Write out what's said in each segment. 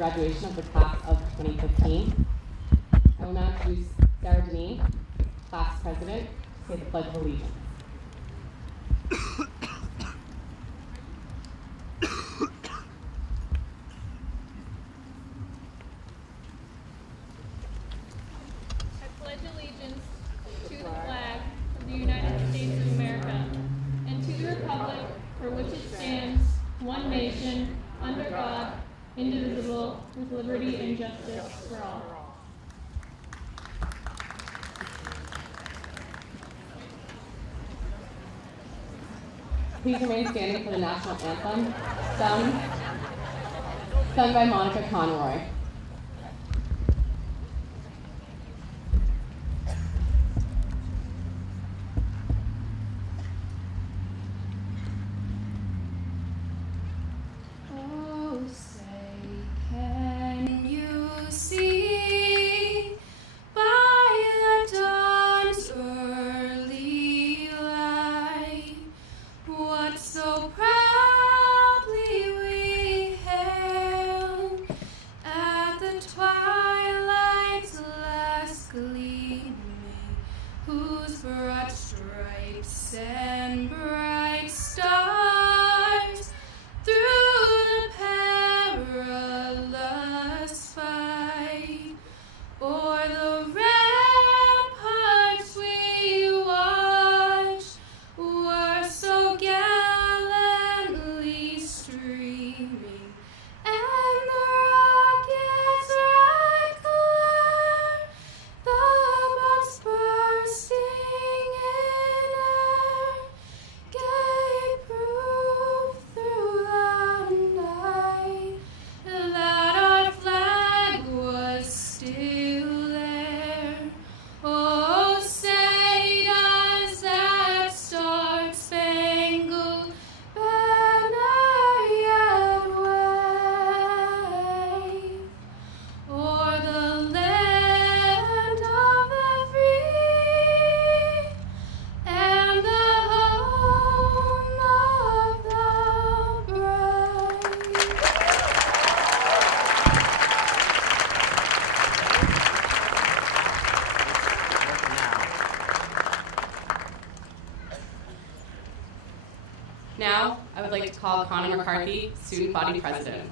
graduation of the class of 2015. I will now introduce Sarah Deneen, class president, to say the Pledge of Allegiance. I pledge allegiance to the flag of the United States of America and to the republic for which it stands, one nation, under God, indivisible, with liberty and justice for all. Please remain standing for the national anthem, sung by Monica Conroy. Oh, say, can you see by the dawn's early light what so proudly we hailed at the twilight's last gleaming, whose broad stripes and bright stars through the perilous fight o'er the ramparts we watched were so gallantly streaming, and the rocket's red glare, the bombs bursting in air, gave proof through the night that our flag was still there. Oh, say does that star-spangled banner yet wave o'er the land of the free and the home of the brave? Now, I would like to call Connor McCarthy, student body president.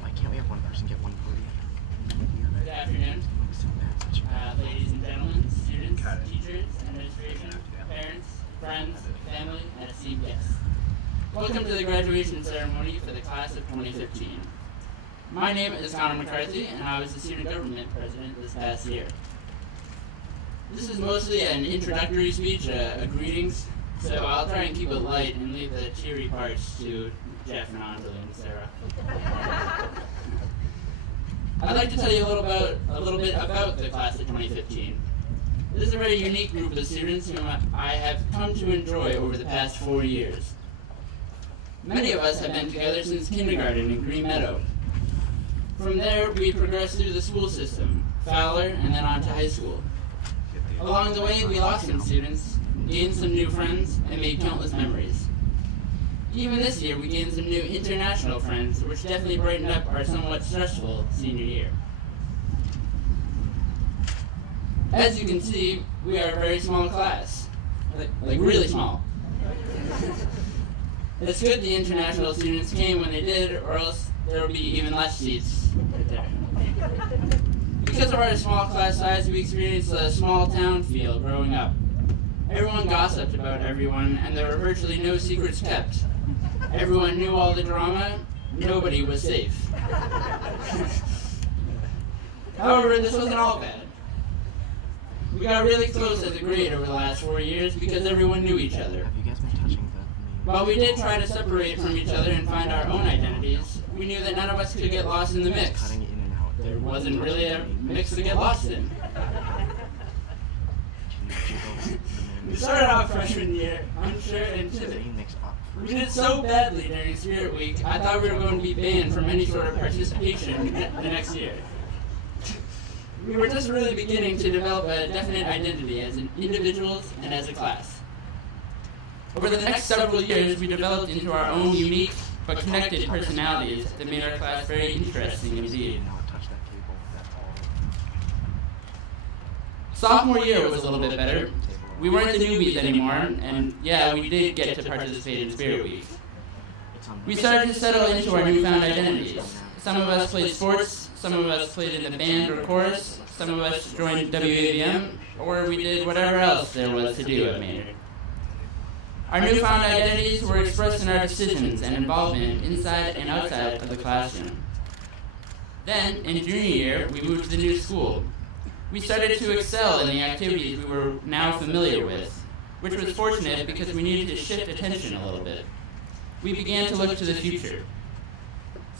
Why can't we have one person get one podium? Good afternoon, ladies and gentlemen, students, teachers, administration, parents, friends, family, and esteemed guests. Welcome to the graduation ceremony for the class of 2015. My name is Connor McCarthy, and I was the student government president this past year. This is mostly an introductory speech, a greetings, so I'll try and keep it light and leave the cheery parts to Jeff and Anjali and Sarah. I'd like to tell you a little bit about the class of 2015. This is a very unique group of students whom I have come to enjoy over the past 4 years. Many of us have been together since kindergarten in Green Meadow. From there, we progressed through the school system, Fowler, and then on to high school. Along the way, we lost some students, gained some new friends, and made countless memories. Even this year, we gained some new international friends, which definitely brightened up our somewhat stressful senior year. As you can see, we are a very small class, like really small. It's good the international students came when they did, or else there will be even less seats right there. Because of our small class size, we experienced a small town feel growing up. Everyone gossiped about everyone, and there were virtually no secrets kept. Everyone knew all the drama, nobody was safe. However, this wasn't all bad. We got really close as a grade over the last 4 years because everyone knew each other. Have you guys been touching the While we did try to separate from each other and find our own identities, we knew that none of us could get lost in the mix. cutting it in and out? There wasn't really a mix to get lost in. We started off freshman year unsure and timid. Mix up. We did so badly during Spirit Week, I thought we were going to be banned from any sort of participation the next year. We were just really beginning to develop a definite identity as individuals and as a class. Over the next several years, we developed into our own unique but connected personalities that made our class very interesting indeed. Now touch that cable, that all Sophomore year was a little bit better. We weren't the newbies anymore, and yeah, we did get to participate in Spirit Week. We started to settle into our newfound identities. Some of us played sports, some of us played in the band or chorus, some of us joined WAVM, or we did whatever else there was to do at Maynard. Our newfound identities were expressed in our decisions and involvement inside and outside of the classroom. Then, in junior year, we moved to the new school. We started to excel in the activities we were now familiar with, which was fortunate because we needed to shift attention a little bit. We began to look to the future.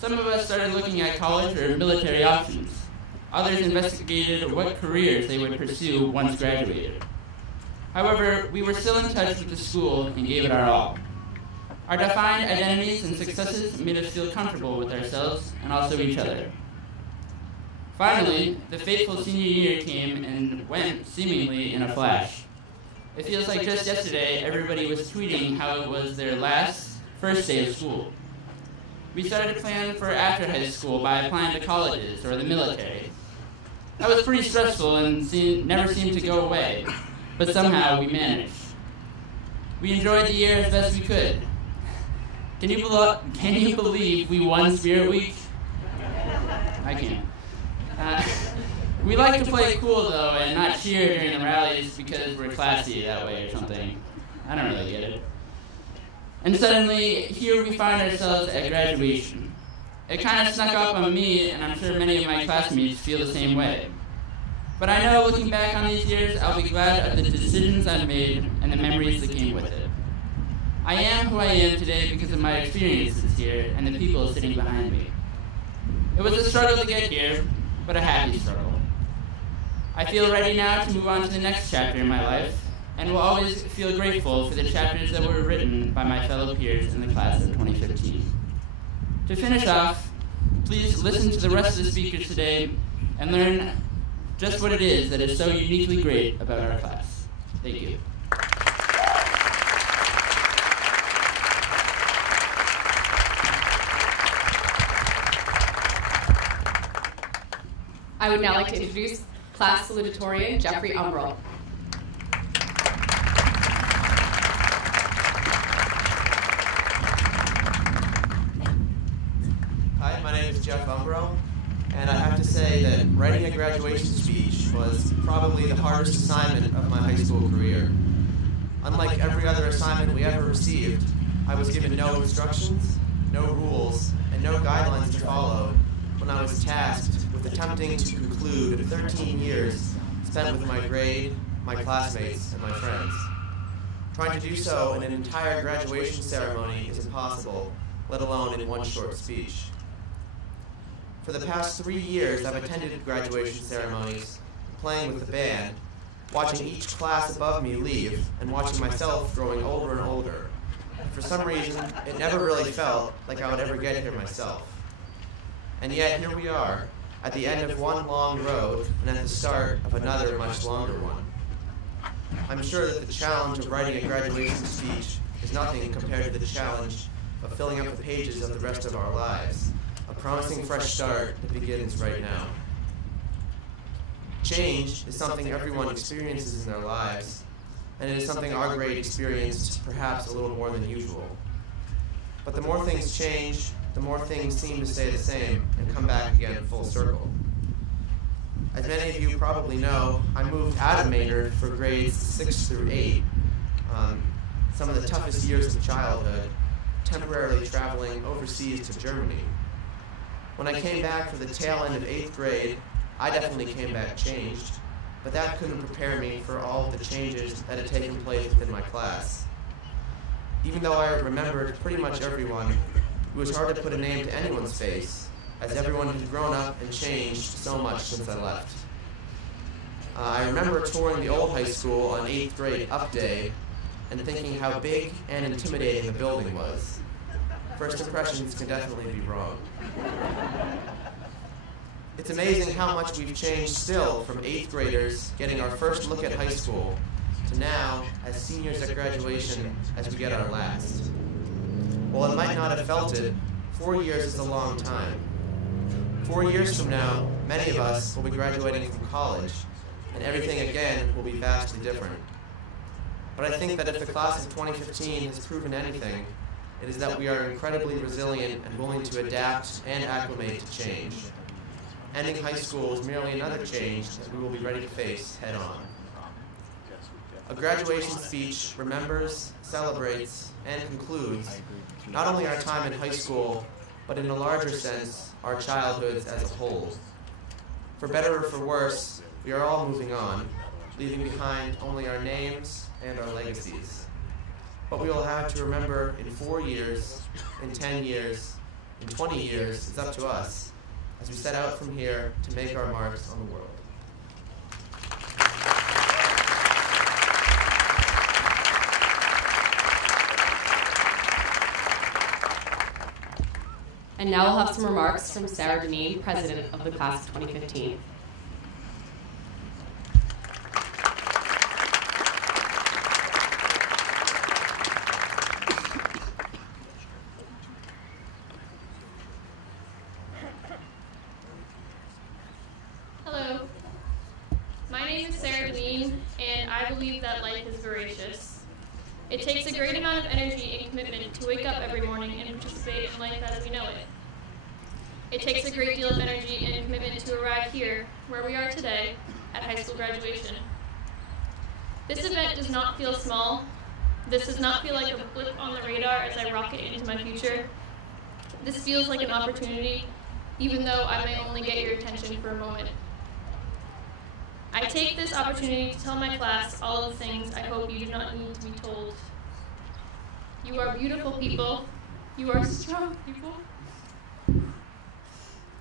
Some of us started looking at college or military options. Others investigated what careers they would pursue once graduated. However, we were still in touch with the school and gave it our all. Our defined identities and successes made us feel comfortable with ourselves and also each other. Finally, the fateful senior year came and went seemingly in a flash. It feels like just yesterday everybody was tweeting how it was their first day of school. We started to plan for after high school by applying to colleges or the military. That was pretty stressful and never seemed to go away, but somehow we managed. We enjoyed the year as best we could. Can you believe we won Spirit Week? I can't. We like to play cool, though, and not cheer during the rallies because we're classy that way or something. I don't really get it. And suddenly, here we find ourselves at graduation. It kind of snuck up on me, and I'm sure many of my classmates feel the same way. But I know looking back on these years, I'll be glad of the decisions I've made and the memories that came with it. I am who I am today because of my experiences here and the people sitting behind me. It was a struggle to get here, but a happy struggle. I feel ready now to move on to the next chapter in my life, and will always feel grateful for the chapters that were written by my fellow peers in the class of 2015. To finish off, please listen to the rest of the speakers today and learn just what it is that is so uniquely great about our class. Thank you. I would now like to introduce class salutatorian Jeffrey Umbrell. Hi, my name is Jeff Umbrell, and I have to say that writing a graduation speech was probably the hardest assignment of my high school career. Unlike every other assignment we ever received, I was given no instructions, no rules, and no guidelines to follow when I was tasked with attempting to conclude 13 years spent with my grade, my classmates, and my friends. Trying to do so in an entire graduation ceremony is impossible, let alone in one short speech. For the past 3 years, I've attended graduation ceremonies, playing with the band, watching each class above me leave, and watching myself growing older and older. For some reason, it never really felt like I would ever get here myself. And yet, here we are, at the end of one long road, and at the start of another much longer one. I'm sure that the challenge of writing a graduation speech is nothing compared to the challenge of filling up the pages of the rest of our lives, a promising fresh start that begins right now. Change is something everyone experiences in their lives, and it is something our grade experienced perhaps a little more than usual. But the more things change, the more things seem to stay the same and come back again full circle. As many of you probably know, I moved out of Maynard for grades 6 through 8, some of the toughest years of childhood, temporarily traveling overseas to Germany. When I came back for the tail end of 8th grade, I definitely came back changed, but that couldn't prepare me for all of the changes that had taken place within my class. Even though I remembered pretty much everyone, it was hard to put a name to anyone's face, as everyone had grown up and changed so much since I left. I remember touring the old high school on 8th grade up day, and thinking how big and intimidating the building was. First impressions can definitely be wrong. It's amazing how much we've changed still from 8th graders getting our first look at high school to now as seniors at graduation as we get our last. While I might not have felt it, 4 years is a long time. 4 years from now, many of us will be graduating from college, and everything again will be vastly different. But I think that if the class of 2015 has proven anything, it is that we are incredibly resilient and willing to adapt and acclimate to change. Ending high school is merely another change that we will be ready to face head on. A graduation speech remembers, celebrates, and concludes not only our time in high school, but in a larger sense, our childhoods as a whole. For better or for worse, we are all moving on, leaving behind only our names and our legacies. What we will have to remember in 4 years, in 10 years, in 20 years is up to us as we set out from here to make our marks on the world. And now we'll have some remarks from Sarah Deneen, President of the Class of 2015. Hello. My name is Sarah Deneen, and I believe that life is voracious. It takes a great amount of energy and commitment to wake up every morning and participate in life as we know it. It takes a great deal of energy and commitment to arrive here, where we are today, at high school graduation. This event does not feel small. This does not feel like a blip on the radar as I rocket into my future. This feels like an opportunity, even though I may only get your attention for a moment. I take this opportunity to tell my class all of the things I hope you do not need to be told. You are beautiful people. You are strong people.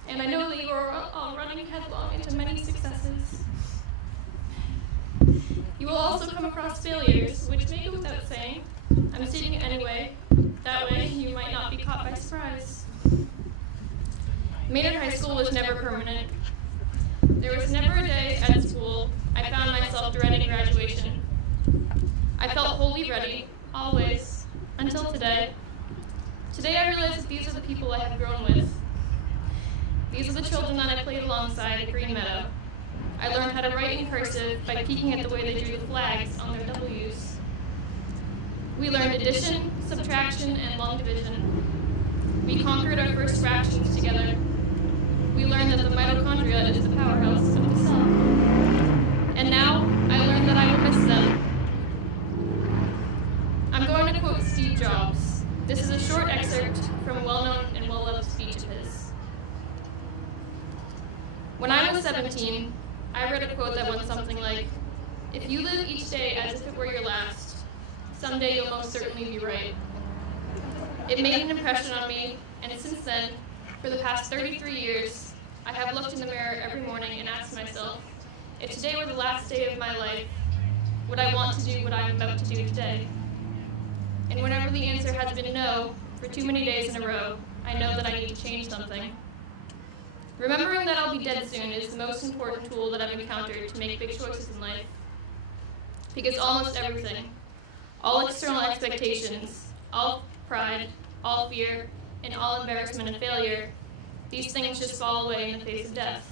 And I know that you are all running headlong into many successes. You will also come across failures, which may go without saying. I'm stating it anyway. That way, you might not be caught by surprise. Maynard High School was never permanent. There was never a day at school I found myself dreading graduation. I felt wholly ready, always, until today. Today I realized that these are the people I have grown with. These are the children that I played alongside at Green Meadow. I learned how to write in cursive by peeking at the way they drew the flags on their W's. We learned addition, subtraction, and long division. We conquered our first fractions together. We learned that the mitochondria is the powerhouse of the cell. And now, I learned that I will miss them. I'm going to quote Steve Jobs. This is a short excerpt from a well-known and well-loved speech of his. When I was 17, I read a quote that went something like, "If you live each day as if it were your last, someday you'll most certainly be right." It made an impression on me, and since then, for the past 33 years, I have looked in the mirror every morning and asked myself, if today were the last day of my life, would I want to do what I am about to do today? And whenever the answer has been no, for too many days in a row, I know that I need to change something. Remembering that I'll be dead soon is the most important tool that I've encountered to make big choices in life. Because almost everything, all external expectations, all pride, all fear, and all embarrassment and failure, these things just fall away in the face of death,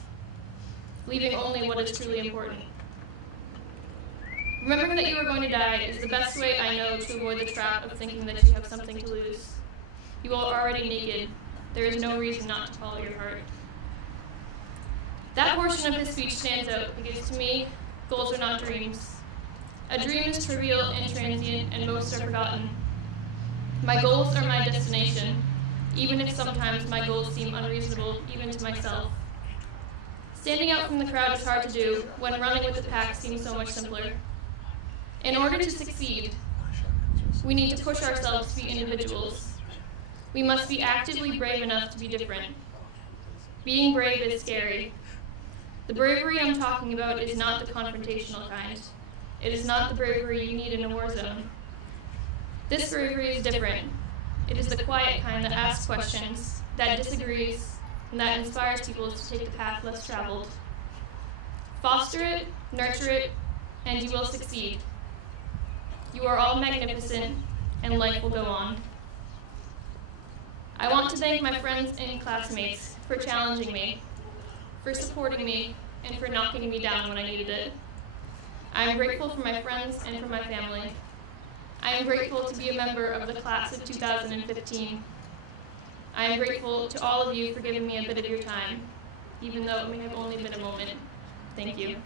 leaving only what is truly important. Remembering that you are going to die is the best way I know to avoid the trap of thinking that you have something to lose. You are already naked. There is no reason not to follow your heart. That portion of his speech stands out because to me, goals are not dreams. A dream is trivial and transient, and most are forgotten. My goals are my destination, even if sometimes my goals seem unreasonable, even to myself. Standing out from the crowd is hard to do when running with the pack seems so much simpler. In order to succeed, we need to push ourselves to be individuals. We must be actively brave enough to be different. Being brave is scary. The bravery I'm talking about is not the confrontational kind. It is not the bravery you need in a war zone. This bravery is different. It is the quiet kind that asks questions, that disagrees, and that inspires people to take the path less traveled. Foster it, nurture it, and you will succeed. You are all magnificent, and life will go on. I want to thank my friends and classmates for challenging me, for supporting me, and for knocking me down when I needed it. I am grateful for my friends and for my family. I am grateful to be a member of the class of 2015. I am grateful to all of you for giving me a bit of your time, even though it may have only been a moment. Thank you.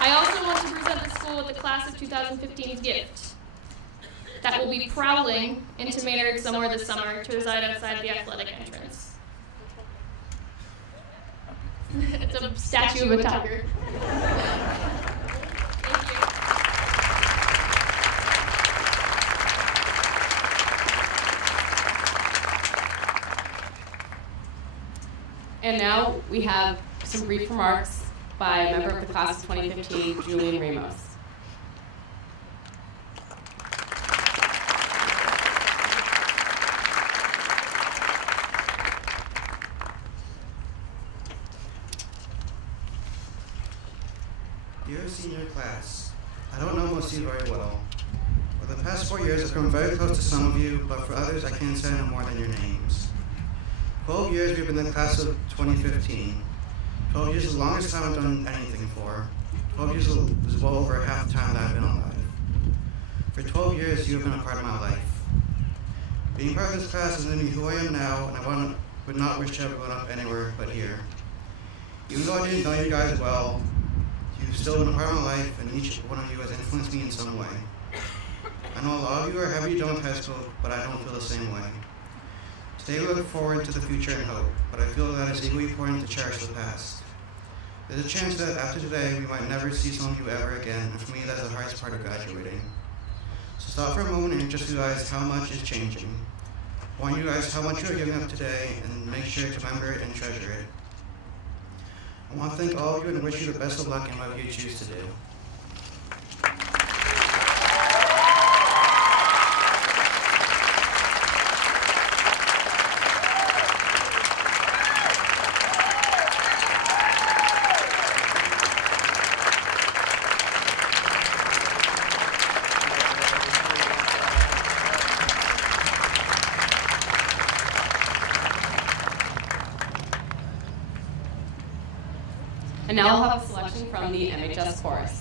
I also want to present the school with the class of 2015's gift that will be prowling into Maynard somewhere this summer to reside outside the athletic entrance. It's a statue of a tiger. Thank you. And now we have some brief remarks by a member of the class of 2015, Julian Ramos. Dear senior class, I don't know most of you very well. For the past 4 years, I've grown very close to some of you, but for others, I can't say no more than your names. 12 years we've been in the class of 2015. 12 years is the longest time I've done anything for. 12 years is well over half the time that I've been alive. For 12 years, you have been a part of my life. Being part of this class has made me who I am now, and I would not wish to have grown up anywhere but here. Even though I didn't know you guys well, you've still been a part of my life, and each one of you has influenced me in some way. I know a lot of you are happy you're done with high school, but I don't feel the same way. Today we look forward to the future and hope, but I feel that it's equally important to cherish the past. There's a chance that after today we might never see some of you ever again, and for me that's the hardest part of graduating. So stop for a moment and just realize how much is changing. I want you guys how much you are giving up today, and make sure to remember it and treasure it. I want to thank all of you and wish you the best of luck in what you choose to do. And now we'll have a selection from the MHS chorus.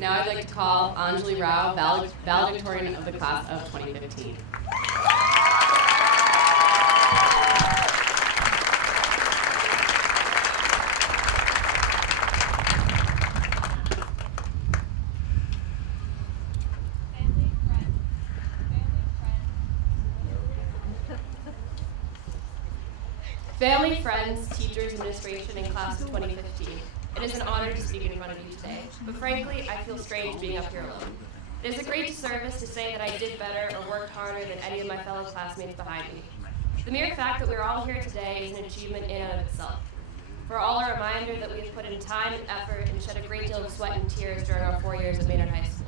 Now I'd like to call Anjali Rao, valedictorian of the class of 2015. Family, friends, teachers, administration, and class of 2015. It is an honor to speak in front of you today, but frankly, I feel strange being up here alone. It is a great disservice to say that I did better or worked harder than any of my fellow classmates behind me. The mere fact that we're all here today is an achievement in and of itself. For all a reminder that we have put in time and effort and shed a great deal of sweat and tears during our 4 years at Maynard High School.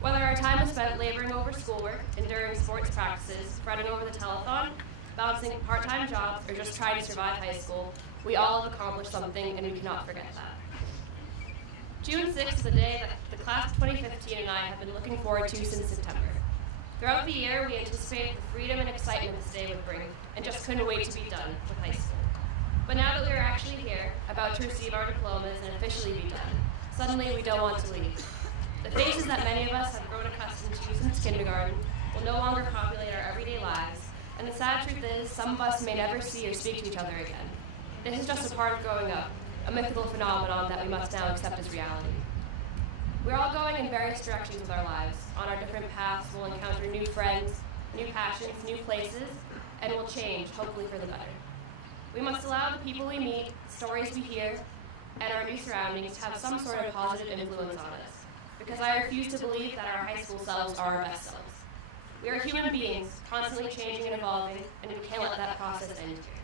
Whether our time is spent laboring over schoolwork, enduring sports practices, fretting over the telethon, balancing part-time jobs, or just trying to survive high school, we all have accomplished something, and we cannot forget that. June 6th is a day that the class of 2015 and I have been looking forward to since September. Throughout the year, we anticipated the freedom and excitement this day would bring, and just couldn't wait to be done with high school. But now that we are actually here, about to receive our diplomas and officially be done, suddenly we don't want to leave. The faces that many of us have grown accustomed to since kindergarten will no longer populate our everyday lives, and the sad truth is, some of us may never see or speak to each other again. This is just a part of growing up, a mythical phenomenon that we must now accept as reality. We're all going in various directions with our lives. On our different paths, we'll encounter new friends, new passions, new places, and we'll change, hopefully for the better. We must allow the people we meet, stories we hear, and our new surroundings to have some sort of positive influence on us, because I refuse to believe that our high school selves are our best selves. We are human beings, constantly changing and evolving, and we can't let that process end here.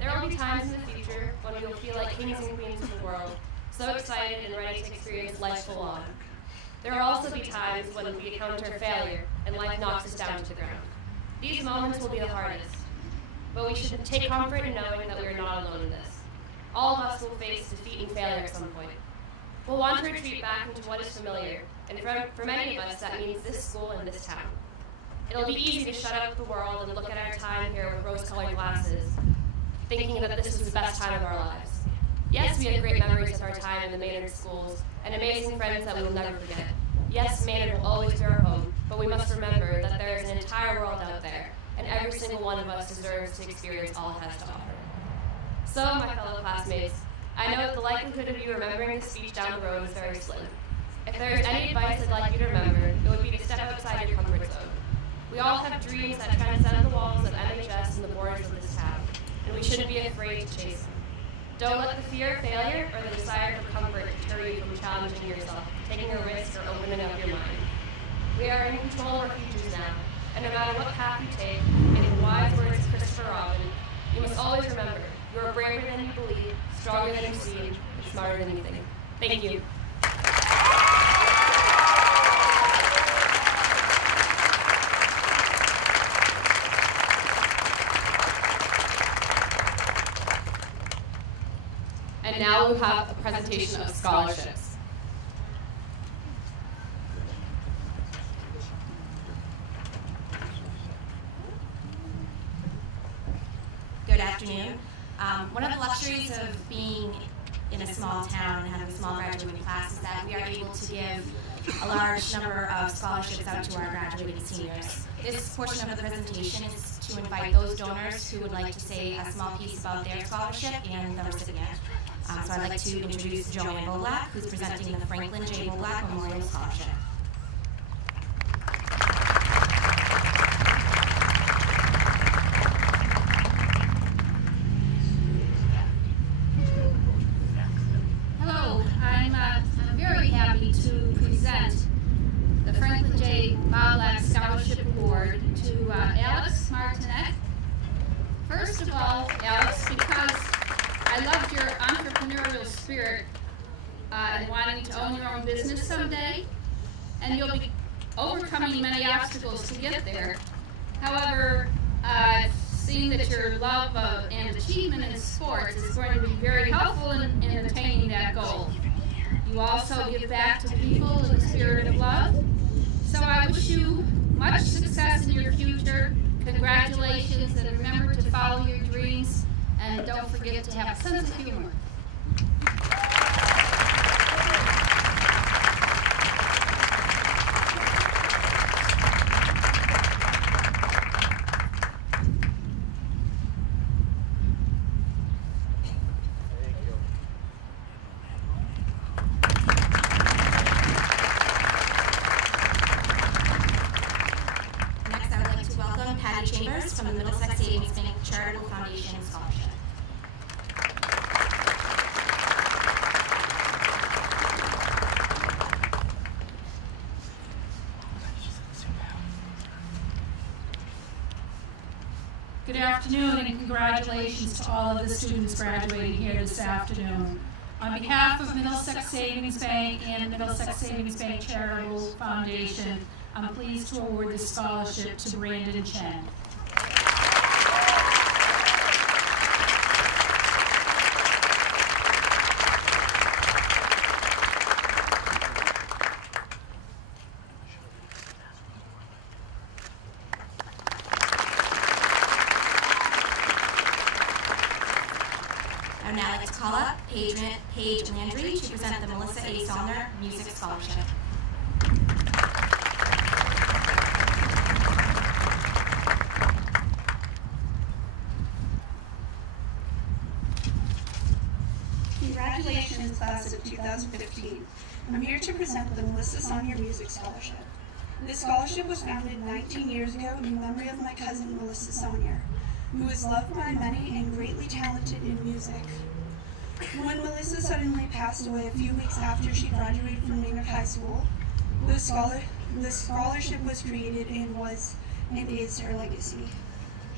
There will be times in the future when we will feel like kings and queens of the world, so excited and ready to experience life full on. There will also be times when we encounter failure and life knocks us down to the ground. These moments will be the hardest, but we should take comfort in knowing that we are not alone in this. All of us will face defeat and failure at some point. We'll want to retreat back into what is familiar, and for many of us that means this school and this town. It'll be easy to shut out the world and look at our time here with rose-colored glasses, thinking that this was the best time of our lives. Yes, we had great memories of our time in the Maynard schools and amazing friends that we will never forget. Yes, Maynard will always be our home, but we must remember that there is an entire world out there, and every single one of us deserves to experience all it has to offer. So, my fellow classmates, I know that the likelihood of you remembering this speech down the road is very slim. If there is any advice I'd like you to remember, it would be to step outside your comfort zone. We all have dreams that transcend the walls of MHS and the borders of this town, and we shouldn't be afraid to chase them. Don't let the fear of failure or the desire for comfort deter you from challenging yourself, taking a risk, or opening up your mind. We are in control of our futures now, and no matter what path you take, in the wise words of Christopher Robin, you must always remember, you are braver than you believe, stronger than you seem, and smarter than you think. Thank you. And now we'll have a presentation of scholarships. Good afternoon. One of the luxuries of being in a small town and having a small graduating class is that we are able to give a large number of scholarships out to our graduating seniors. This portion of the presentation is to invite those donors who would like to say a small piece about their scholarship and the recipient. So I'd like to introduce Joanne Boblack, who's presenting the Franklin J. Boblack Memorial Scholarship. Hello, I'm very happy to present the Franklin J. Boblack Scholarship Award to Alex Martinet. First of all, Alex, because I loved your entrepreneurial spirit and wanting to own your own business someday, and you'll be overcoming many obstacles to get there. However, seeing that your love of and achievement in sports is going to be very helpful in attaining that goal. You also give back to people in the spirit of love. So I wish you much success in your future. Congratulations, and remember to follow your dreams, and don't forget to have a sense of humor. From the Middlesex Savings Bank Charitable Foundation Scholarship. Good afternoon and congratulations to all of the students graduating here this afternoon. On behalf of Middlesex Savings Bank and the Middlesex Savings Bank Charitable Foundation, I'm pleased to award this scholarship to Brandon Chen. I would now like to call up Paige Landry to present the Melissa A. Zollner Music Scholarship. Congratulations, class of 2015. I'm here to present the Melissa Zollner Music Scholarship. This scholarship was founded 19 years ago in memory of my cousin, Melissa Zollner, who is loved by many and greatly talented in music. When Melissa suddenly passed away a few weeks after she graduated from Maynard High School, the scholarship was created and was and is her legacy.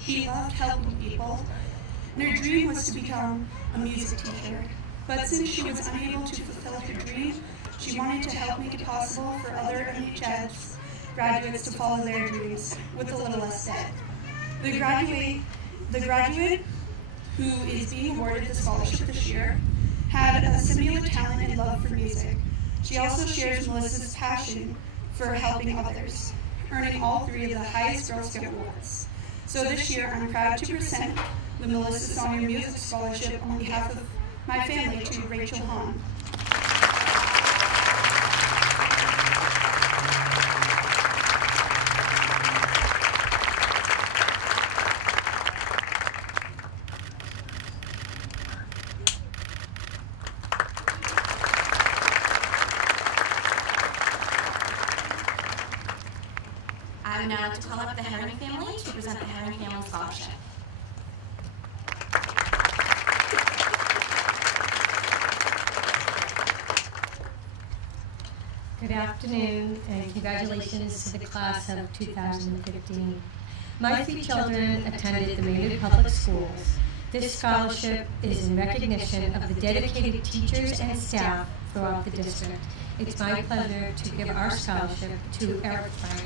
She loved helping people, and her dream was to become a music teacher. But since she was unable to fulfill her dream, she wanted to help make it possible for other MHS graduates to follow their dreams with a little less debt. The graduate who is being awarded the scholarship this year had a similar talent and love for music. She also shares Melissa's passion for helping others, earning all three of the highest Girl Scout awards. So this year, I'm proud to present the Melissa Zollner Music Scholarship on behalf of my family to Rachel Hahn. I would now like to call up the Herring family to present the Herring Family Scholarship. Good afternoon and congratulations to the class of 2015. My three children attended the Maynard Public Schools. This scholarship is in recognition of the dedicated teachers and staff throughout the district. It's my pleasure to give our scholarship to Eric Frank.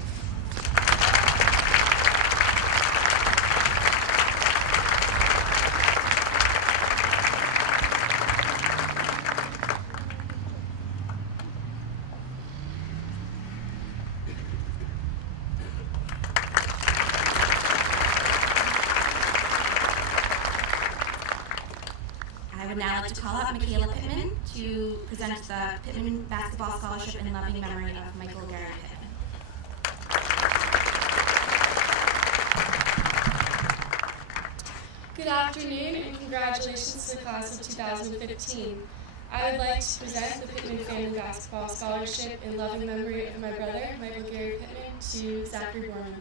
I would now like to call up Michaela Pittman to present the Pittman Basketball Scholarship in loving memory of Michael Gary Pittman. Good afternoon and congratulations to the class of 2015. I would like to present the Pittman Family Basketball Scholarship in loving memory of my brother, Michael Gary Pittman, to Zachary Borman.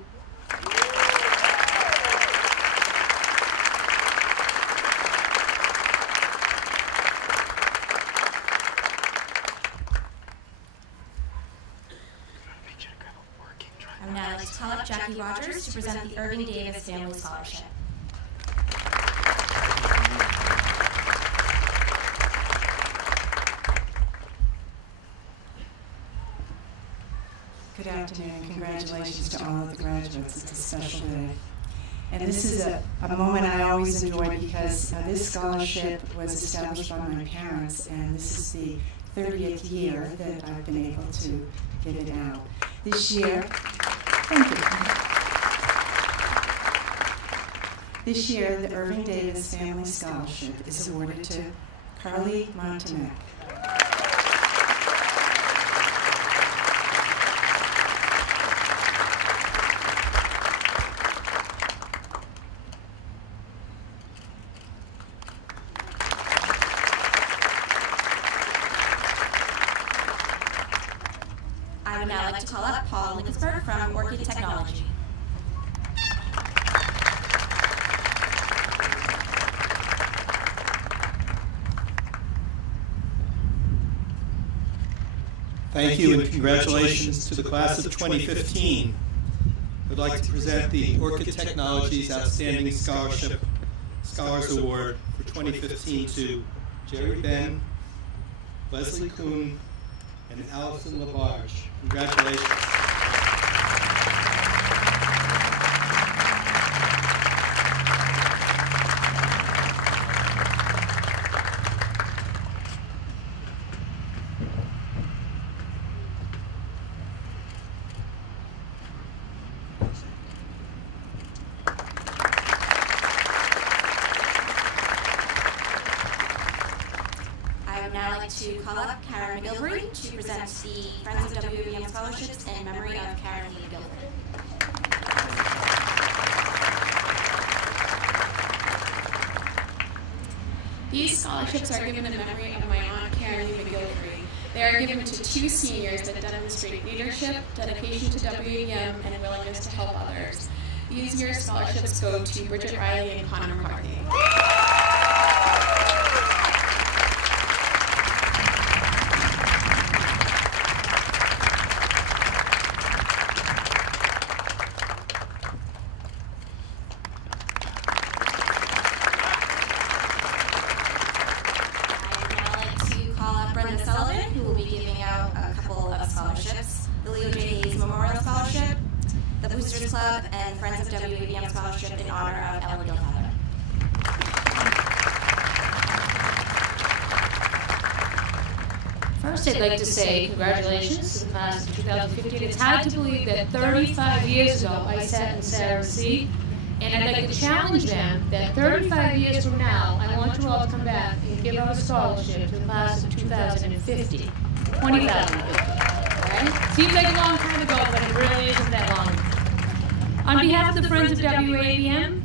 I would now like to call up Jackie Rogers to present the Irving Davis Family Scholarship. Good afternoon and congratulations to all of the graduates graduates. It's a special day. And this is a moment I always enjoy because this scholarship was established by my parents, and this is the 30th year that I've been able to give it out. This year, thank you. This year, the Irving Davis Family Scholarship is awarded to Carly Montanek. I would now like to call up Paul Lickensberg from Orchid Technology. Thank you and congratulations to the class of 2015. I would like to present the Orchid Technologies Outstanding Scholars Award for 2015 to Jerry Ben, Leslie Kuhn, and Allison Labarge. Congratulations. To call up Karen McGilvery to present the Friends of WABM Scholarships in memory of Karen Lee McGilvery. These scholarships are given in memory of my aunt Karen Lee McGilvery. They are given to 2 seniors that demonstrate leadership, dedication to WABM, and willingness to help others. These year's scholarships go to Bridget Riley and Connor McCarthy. Club and Friends of WABM Scholarship in honor of Ellen Gilfather. First, I'd like to say congratulations to the class of 2015. It's hard to believe that 35 years ago I sat in Sarah's seat, and I'd like to challenge them that 35 years from now, I want you all to come back and give out a scholarship to the class of 2050. 20,050. Right? Seems like a long time ago, but it really isn't that long. On behalf of the Friends of WABM,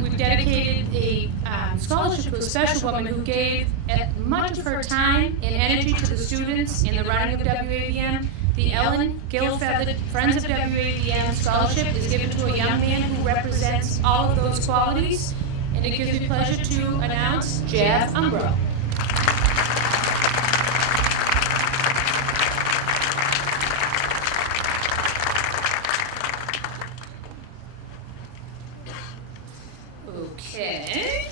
we've dedicated a scholarship to a special woman who gave much of her time and energy to the students in the running of WABM. The Ellen Gilfather Friends of WABM Scholarship is given to a young man who represents all of those qualities, and it gives me pleasure to announce Jeff Umbro. Okay,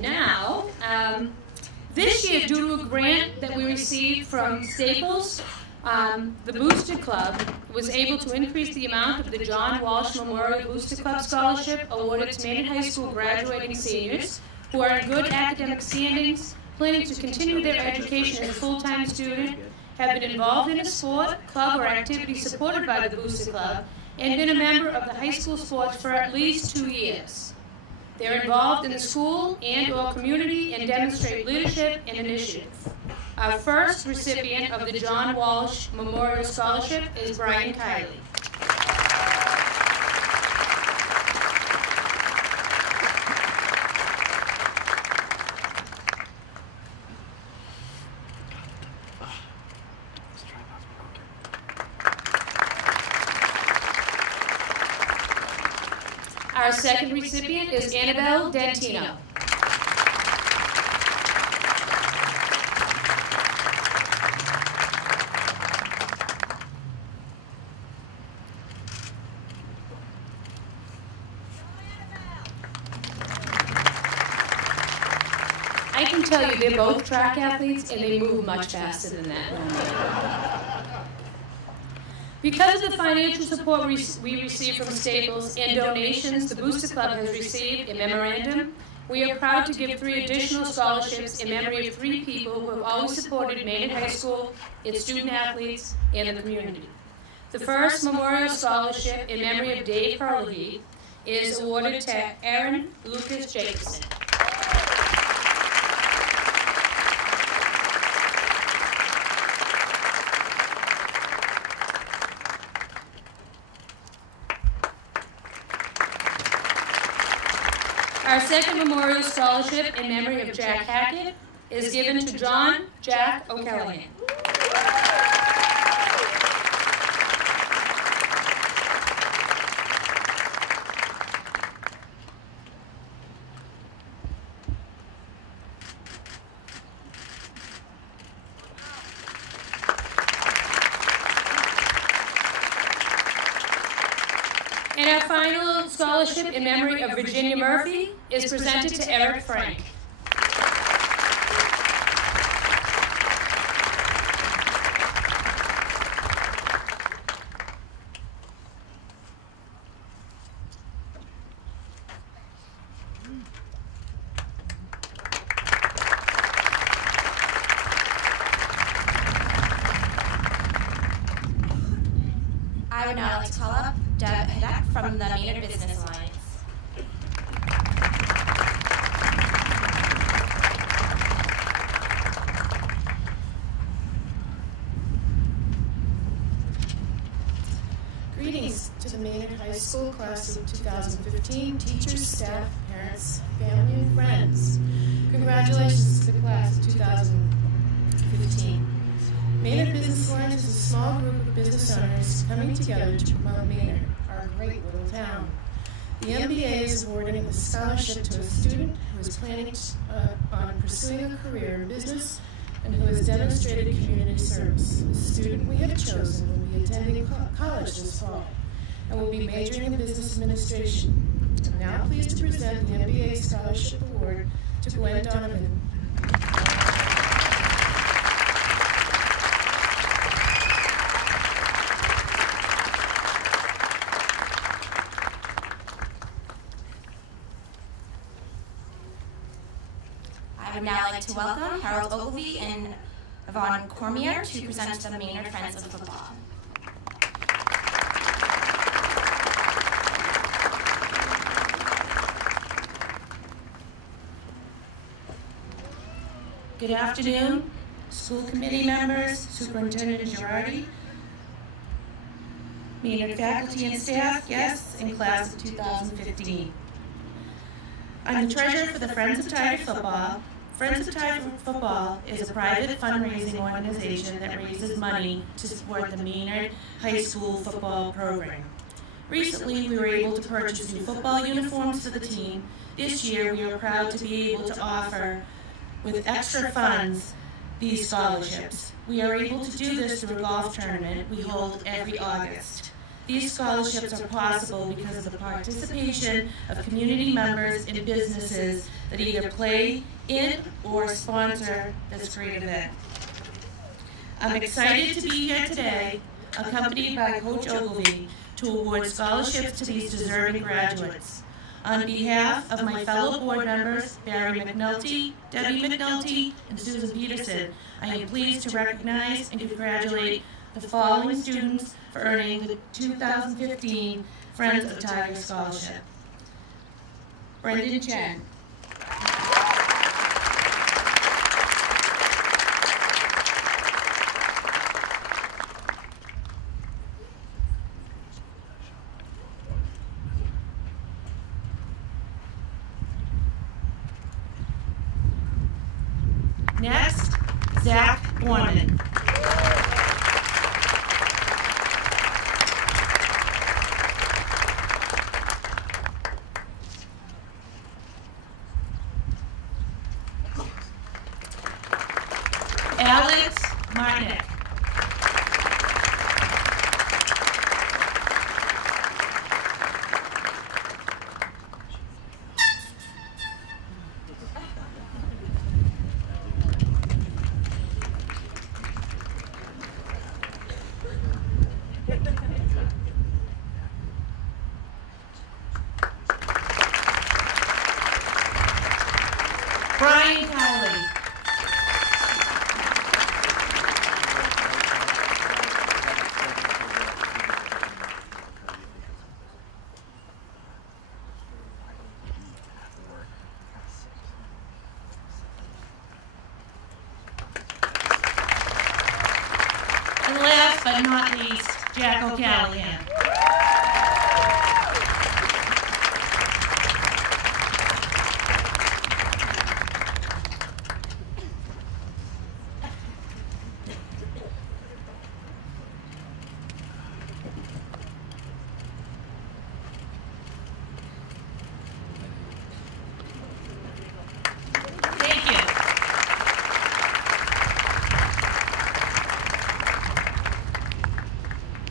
now, this year, due to a grant that we received from Staples, the Booster Club was able to increase the amount of the John Walsh Memorial Booster Club Scholarship awarded to Maynard High School graduating seniors who are in good academic standings, planning to continue their education as a full-time student, have been involved in a sport, club, or activity supported by the Booster Club, and been a member of the high school sports for at least 2 years. They're involved in the school and/or community and demonstrate leadership and initiative. Our first recipient of the John Walsh Memorial Scholarship is Brian Kiley. Our second recipient is Annabelle Dentino. I can tell you they're both track athletes and they move much faster than that. Because of the financial support we receive from Staples and donations the Booster Club has received in memorandum, we are proud to give 3 additional scholarships in memory of 3 people who have always supported Maynard High School, its student athletes, and the community. The first memorial scholarship in memory of Dave Herlihy is awarded to Aaron Lucas Jacobson. Our second memorial scholarship in memory of Jack Hackett is given to John Jack O'Callahan. And our final scholarship in memory of Virginia Murphy is presented to Eric Frank. I would now like to call up Deb Hidak from the Maynard Business Alliance. Greetings to the Maynard High School class of 2015, teachers, staff, parents, family, and friends. Congratulations to the class of 2015. Maynard Business Alliance is a small group of business owners coming together to promote Maynard, our great little town. The MBA is awarding a scholarship to a student who is planning on pursuing a career in business and who has demonstrated community service. The student we have chosen will be attending college this fall and will be majoring in business administration. I'm now pleased to present the MBA Scholarship Award to Gwen Donovan. I would now like to welcome Harold Ogilvie and Yvonne Cormier to present to the Maynard Friends of Football. Good afternoon, school committee members, Superintendent Girardi, Maynard faculty and staff, guests, and class of 2015. I'm the treasurer for the Friends of Tiger Football. Friends of Tiger Football is a private fundraising organization that raises money to support the Maynard High School football program. Recently, we were able to purchase new football uniforms for the team. This year, we are proud to be able to offer, with extra funds, these scholarships. We are able to do this through a golf tournament we hold every August. These scholarships are possible because of the participation of community members and businesses that either play in or sponsor this great event. I'm excited to be here today, accompanied by Coach Ogilvie, to award scholarships to these deserving graduates. On behalf of my fellow board members, Barry McNulty, Debbie McNulty, and Susan Peterson, I am pleased to recognize and congratulate the following students for earning the 2015 Friends of Tiger Scholarship. Brendan Chen. Next, Zach Borman. Alex Martinek. Brian Kiley. And last but not least, Jack O'Callahan.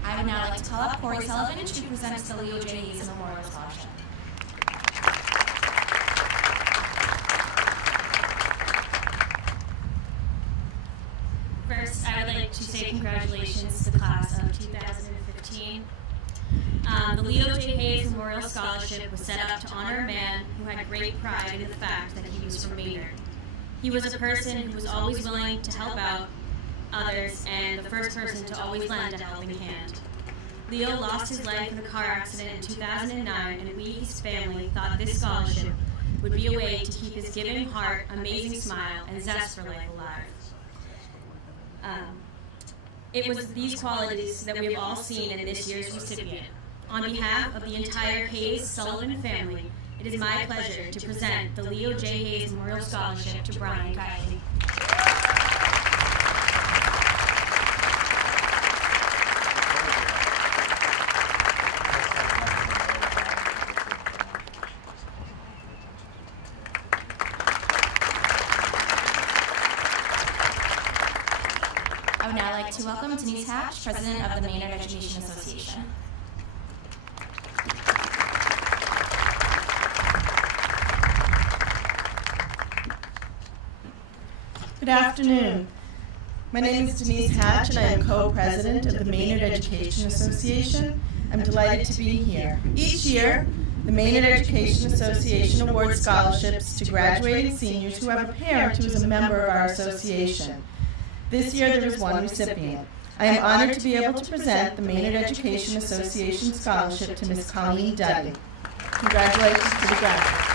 I would now like to call up Corey Sullivan to present the Leo J. Hayes Memorial Scholarship. First, I would like to say congratulations to the class of 2015. The Leo J. Hayes Memorial Scholarship was set up to honor a man who had great pride in the fact that he was from Maynard. He was a person who was always willing to help out others and the first person to always lend a helping hand. Leo lost his life in a car accident in 2009, and we, his family, thought this scholarship would be a way to keep his giving heart, amazing smile, and zest for life alive. It was these qualities that we have all seen in this year's recipient. On behalf of the entire Hayes Sullivan family, it is my pleasure to present the Leo J. Hayes Memorial Scholarship to Brian Kiley. I would now like to welcome Denise Hatch, President of the Maynard Education Association. Good afternoon. My name is Denise Hatch, and I am co-president of the Maynard Education Association. I'm delighted to be here. Each year, the Maynard Education Association awards scholarships to graduating seniors who have a parent who is a member of our association. This year, there is one recipient. I am honored to be able to present the Maynard Education Association Scholarship to Ms. Colleen Dudley. Congratulations to the graduate.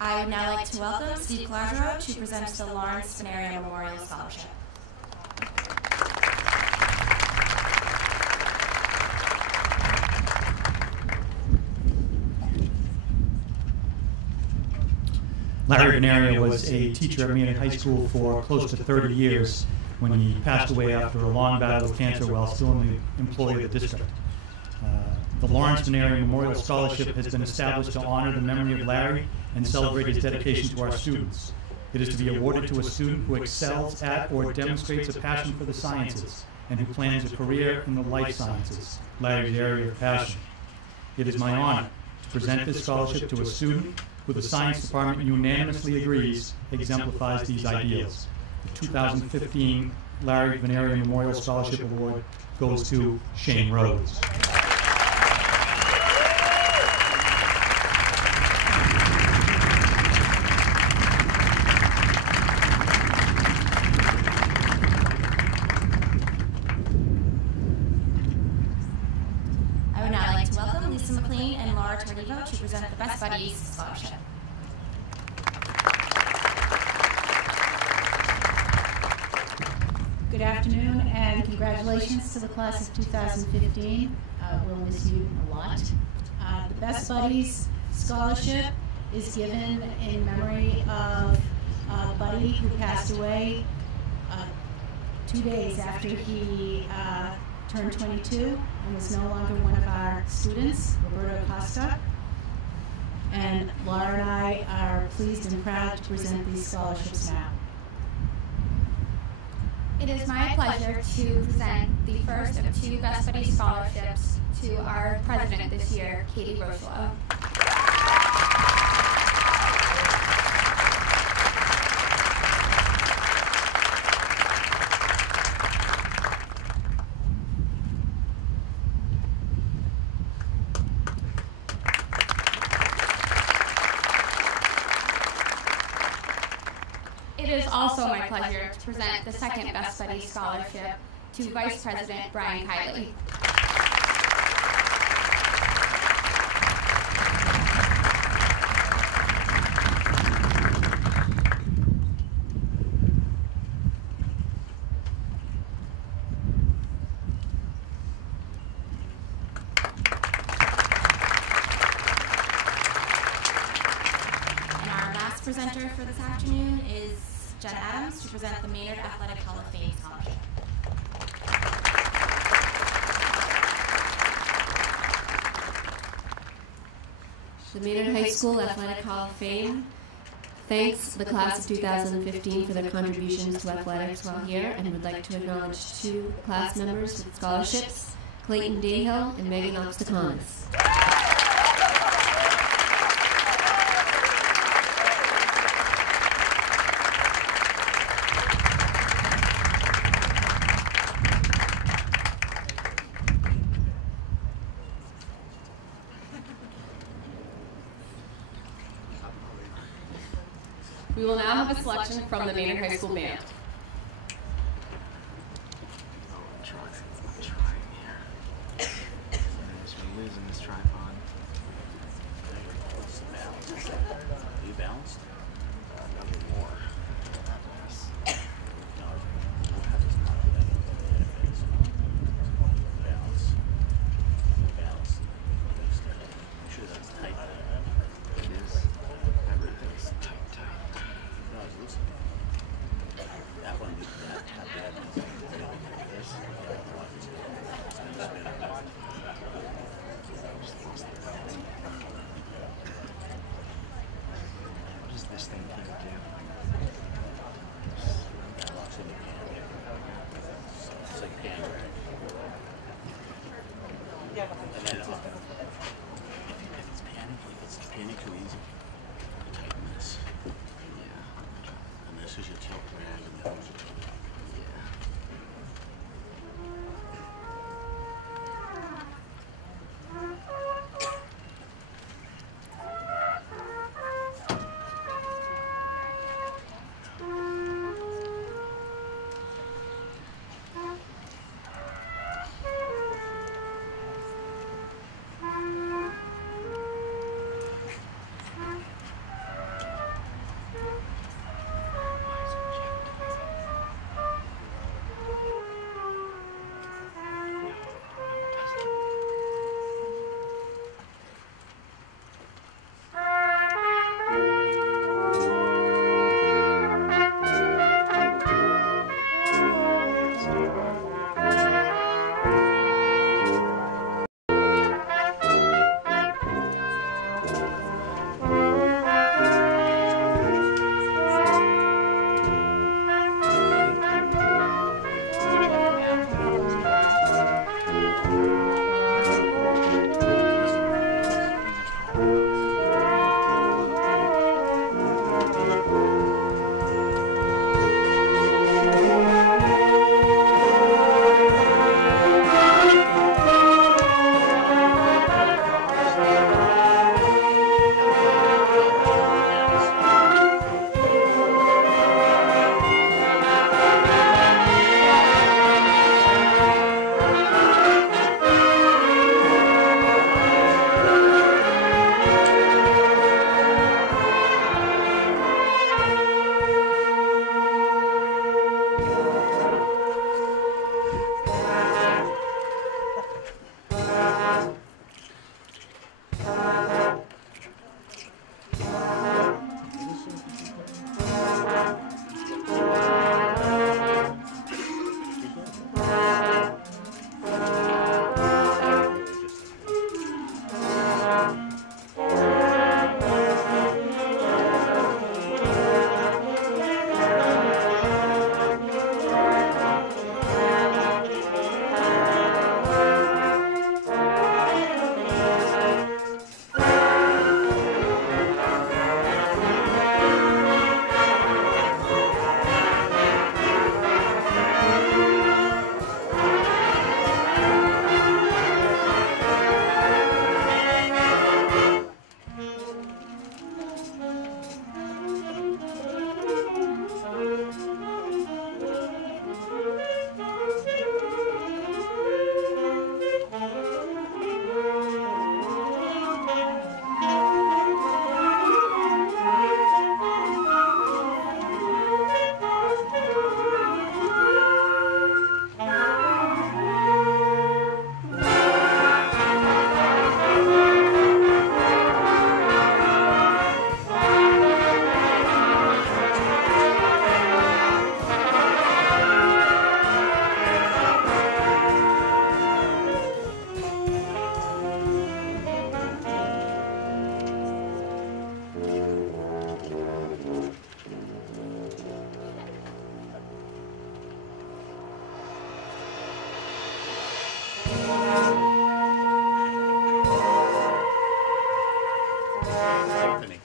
I would now like to welcome Steve Clardreau to present the Lawrence Spinario Memorial Scholarship. Larry Venaria was a teacher at Maynard High School for close to 30 years when he passed away after a long battle with cancer while still in the employ of the district. The Lawrence Venaria Memorial Scholarship has been established to honor the memory of Larry and celebrate his dedication to our students. It is to be awarded to a student who excels at or demonstrates a passion for the sciences and who plans a career in the life sciences, Larry's area of passion. It is my honor to present this scholarship to a student who the Science Department unanimously agrees exemplifies these ideals. The 2015 Larry Venaria Memorial Scholarship Award goes to Shane Rhodes. I would now like to welcome Lisa McLean and Laura Tardivo to present the Best Buddies Scholarship. Good afternoon and congratulations to the class of 2015. We'll miss you a lot. The Best Buddies Scholarship is given in memory of a buddy who passed away 2 days after he turned 22 and was no longer one of our students, Roberto Costa. And Laura and I are pleased and proud to present these scholarships now. It is my pleasure to present the first of two Best Buddies scholarships to our president this year, Katie Rochlow. It is also my pleasure to present the second Best Buddies Scholarship to Vice President Brian Kiley. Presenter for this afternoon is Jen Adams to present the Maynard Athletic Hall of Fame Scholarship. The Maynard High School Athletic Hall of Fame thanks the class of 2015 for their contributions to athletics while here, and would like to acknowledge two class members with scholarships, Clayton Dayhill and Megan Oxtoconis. We will now have a selection from the Maynard High School Band. We're losing this tripod. Are you balanced? Nothing more. Sure that's tight. It is. Everything's tight. No, it's loose. That one, that bad. This. What does this thing keep doing? It's like pan. And then if it's panning too easy, tighten this. Yeah. And this is your tilt rag. And then, yeah. Tiffany.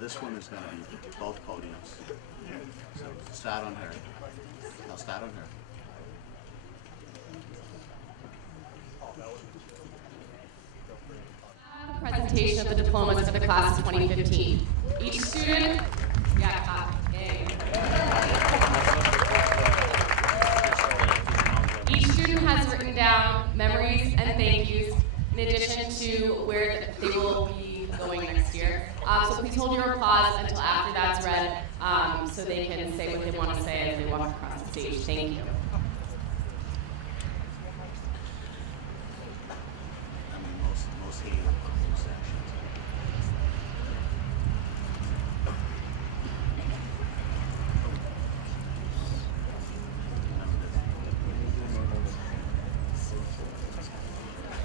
This one is going to be both podiums. So start on her. I'll start on her. Presentation of the diplomas for the class of 2015. Each student, Each student has written down memories and thank yous in addition to where they will be going next year. So please hold your applause until after that's read, so they can say what they want to say as they walk across the stage. Thank you.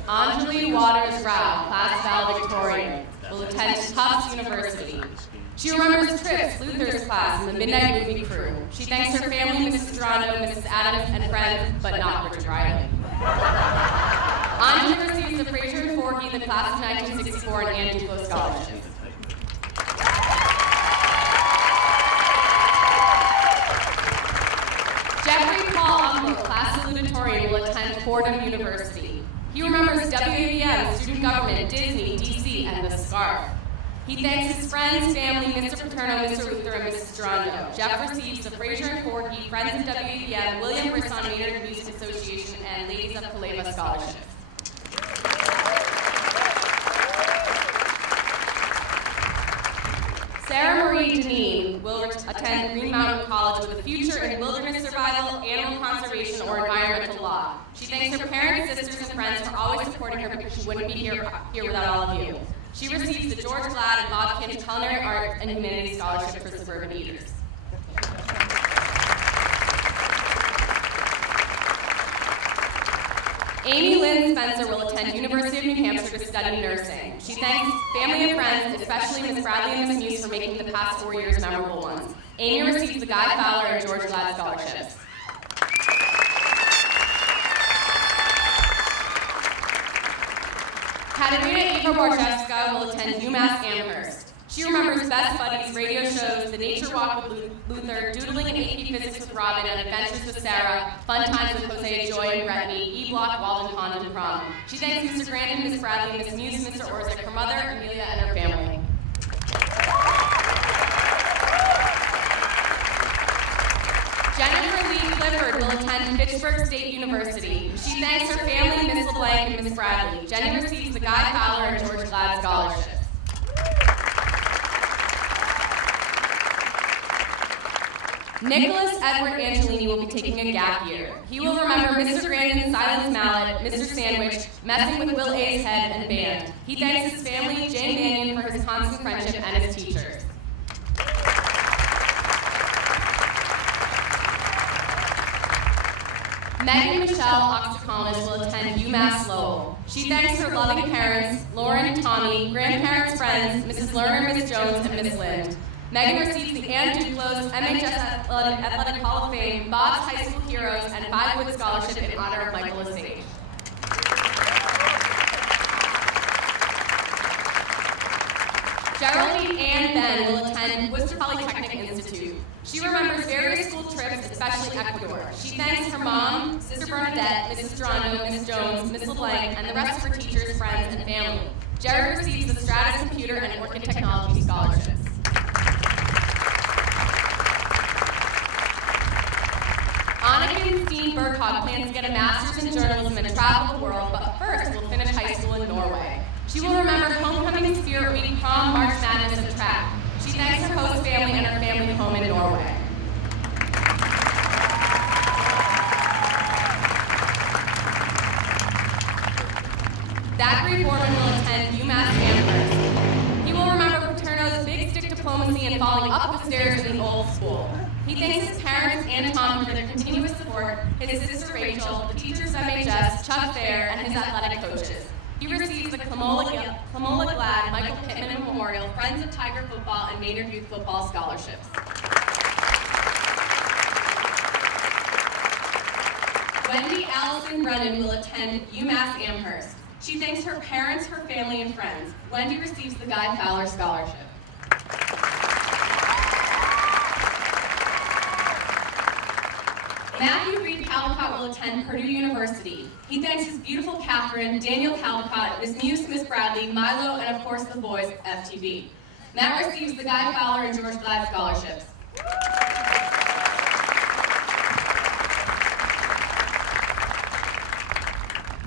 Anjali Waters Rao, class valedictorian, will attend Tufts University. She remembers trips, Luther's class, and the Midnight Movie Crew. She thanks her family, Mrs. Durando, Mrs. Adams, and friends, but not Richard Riley. Anjali receives the Fraser and Forkey, the class of 1964, and Ann Duplo Scholarship. Jeffrey Paul Uncle, class salutatorian, will attend Fordham University. He remembers WAVM, student government, Disney, DC, and the Scarf. He thanks his friends, family, Mr. Paterno, Mr. Luther, and Mrs. Durando. Jeff receives the Fraser and Forkey, Friends of WAVM, William Brisson Maynard Music Association, and Ladies of Kaleva Scholarship. Sarah Marie Deneen will attend Green Mountain College with a future in wilderness survival, animal conservation, or environmental law. She thanks her parents, sisters, and friends for always supporting her because she wouldn't be here without all of you. She receives the George Glad and Bob Kinch Culinary Art and Humanities Scholarship for Suburban Eaters. Amy Lynn Spencer will attend University of New Hampshire to study nursing. She thanks family and friends, especially Miss Bradley and Miss Muse, for making the past 4 years memorable ones. Amy receives the Guy Fowler and George Glad scholarships. Katerina Eva Borchevska will attend UMass Amherst. She remembers Best Buddies, radio shows, The Nature Walk with Luther, Doodling and AP Physics with Robin, and Adventures with Sarah, Fun Times with Jose, Joy, and Brittany, E-Block, Walden Pond, and Prom. She thanks Mr. Grandin, Miss Bradley, Miss Muse, Mr. Orzik, her mother, Amelia, and her family. Jennifer Lee Clifford will attend Fitchburg State University. She thanks her family, Miss LeBlanc, and Miss Bradley. Jenny receives the Guy Fowler and George Glad scholarships. Nicholas Edward Angelini will be taking a gap year. He will remember Mr. Grandin's Silence Mallet, Mr. Sandwich, messing with Will A's head and band. He thanks his family, Jane Mannion, for his constant friendship and his teachers. Megan Michelle Oxaconis will attend UMass Lowell. She thanks her loving parents, Lauren, Tommy, grandparents, friends, Mrs. Lerner, Ms. Jones, and Ms. Lind. Megan receives the Ann Duclos MHS Athletic Hall of Fame, Bob's High School Heroes, and 5 Wood Scholarship in honor of Michael Lesage. Geraldine Ann Ben will attend Worcester Polytechnic Institute. She remembers various school trips, especially Ecuador. She thanks her mom, Sister Bernadette, Mrs. Durando, Mrs. Jones, Ms. LeBlanc, and the rest of her teachers, friends, and family. Jared receives the Stratus Computer and Orchid Technology scholarships. Anniken Steen Berghag plans to get a master's in journalism and travel the world, but first will finish high school in Norway. She will remember Homecoming Spirit Week, prom, March Madness, and track. She thanks her host family and her family home in Norway. Thackeray Borman will attend UMass Amherst. He will remember Paterno's big stick diplomacy and falling up the stairs in the old school. He thanks his parents and Tom for their continuous support, his sister Rachel, the teachers of MHS, Chuck Fair, and his athletic coaches. He receives the Clamola Glad, Michael Pittman Memorial, Friends of Tiger Football, and Maynard Youth Football scholarships. Wendy Allison Brennan will attend UMass Amherst. She thanks her parents, her family, and friends. Wendy receives the Guy Fowler Scholarship. Matthew Reed Caldecott will attend Purdue University. He thanks his beautiful Catherine, Daniel Caldecott, Miss Muse, Miss Bradley, Milo, and of course the boys, FTV. Matt receives the Guy Fowler and George Glad scholarships.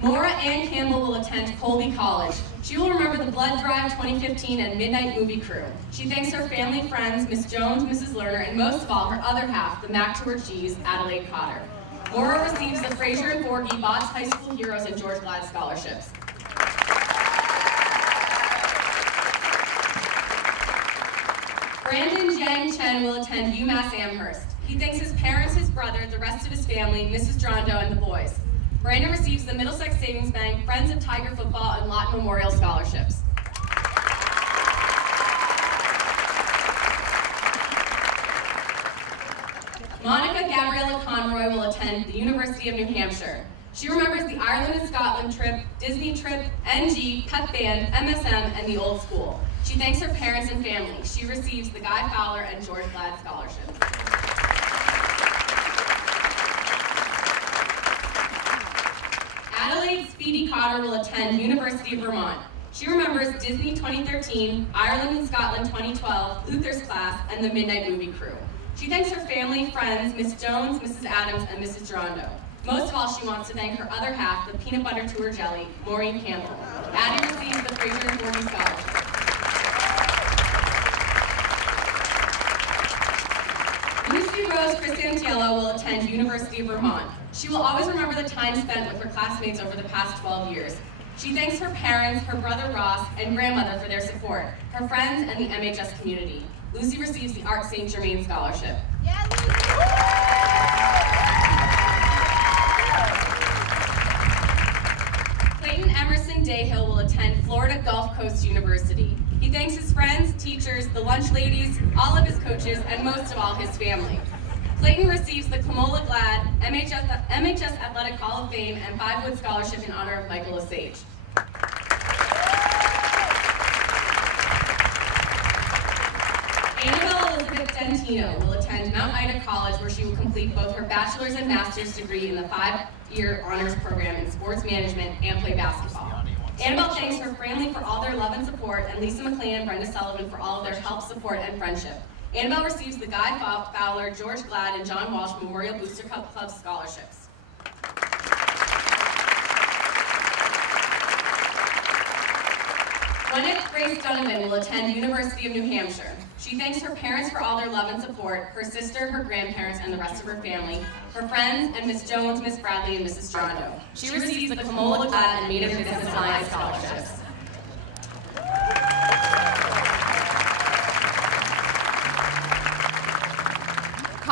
Maura Ann Campbell will attend Colby College. She will remember the Blood Drive 2015 and Midnight Movie Crew. She thanks her family, friends, Miss Jones, Mrs. Lerner, and most of all, her other half, the Mac to her G's, Adelaide Cotter. Maura receives the Fraser and Borgie Botts High School Heroes and George Glad scholarships. Brandon Yang Chen will attend UMass Amherst. He thanks his parents, his brother, the rest of his family, Mrs. Drondo, and the boys. Brandon receives the Middlesex Savings Bank, Friends of Tiger Football, and Lawton Memorial scholarships. Monica Gabriella Conroy will attend the University of New Hampshire. She remembers the Ireland and Scotland trip, Disney trip, NG, Pep Band, MSM, and the Old School. She thanks her parents and family. She receives the Guy Fowler and George Glad scholarships. Adelaide Speedy Cotter will attend University of Vermont. She remembers Disney 2013, Ireland and Scotland 2012, Luther's class, and the Midnight Movie Crew. She thanks her family, friends, Miss Jones, Mrs. Adams, and Mrs. Durando. Most of all, she wants to thank her other half, the peanut butter to her jelly, Maureen Campbell. Addie receives the Fraser and Borgie Scholarship. Lucy Rose Crisantiello will attend University of Vermont. She will always remember the time spent with her classmates over the past 12 years. She thanks her parents, her brother Ross, and grandmother for their support, her friends, and the MHS community. Lucy receives the Art St. Germain Scholarship. Clayton Emerson Dayhill will attend Florida Gulf Coast University. He thanks his friends, teachers, the lunch ladies, all of his coaches, and most of all, his family. Clayton receives the Clamola Glad, MHS Athletic Hall of Fame, and 5 Wood Scholarship in honor of Michael Lesage. Annabelle Elizabeth Dentino will attend Mount Ida College, where she will complete both her bachelor's and master's degree in the 5-year honors program in sports management and play basketball. Annabelle thanks her family for all their love and support, and Lisa McLean and Brenda Sullivan for all of their help, support, and friendship. Annabelle receives the Guy Fowler, George Glad, and John Walsh Memorial Booster Club scholarships. Gwyneth Grace Donovan will attend University of New Hampshire. She thanks her parents for all their love and support, her sister, her grandparents, and the rest of her family, her friends, and Miss Jones, Miss Bradley, and Mrs. Drondo. She receives the Clamola Glad and Native Business Alliance scholarships.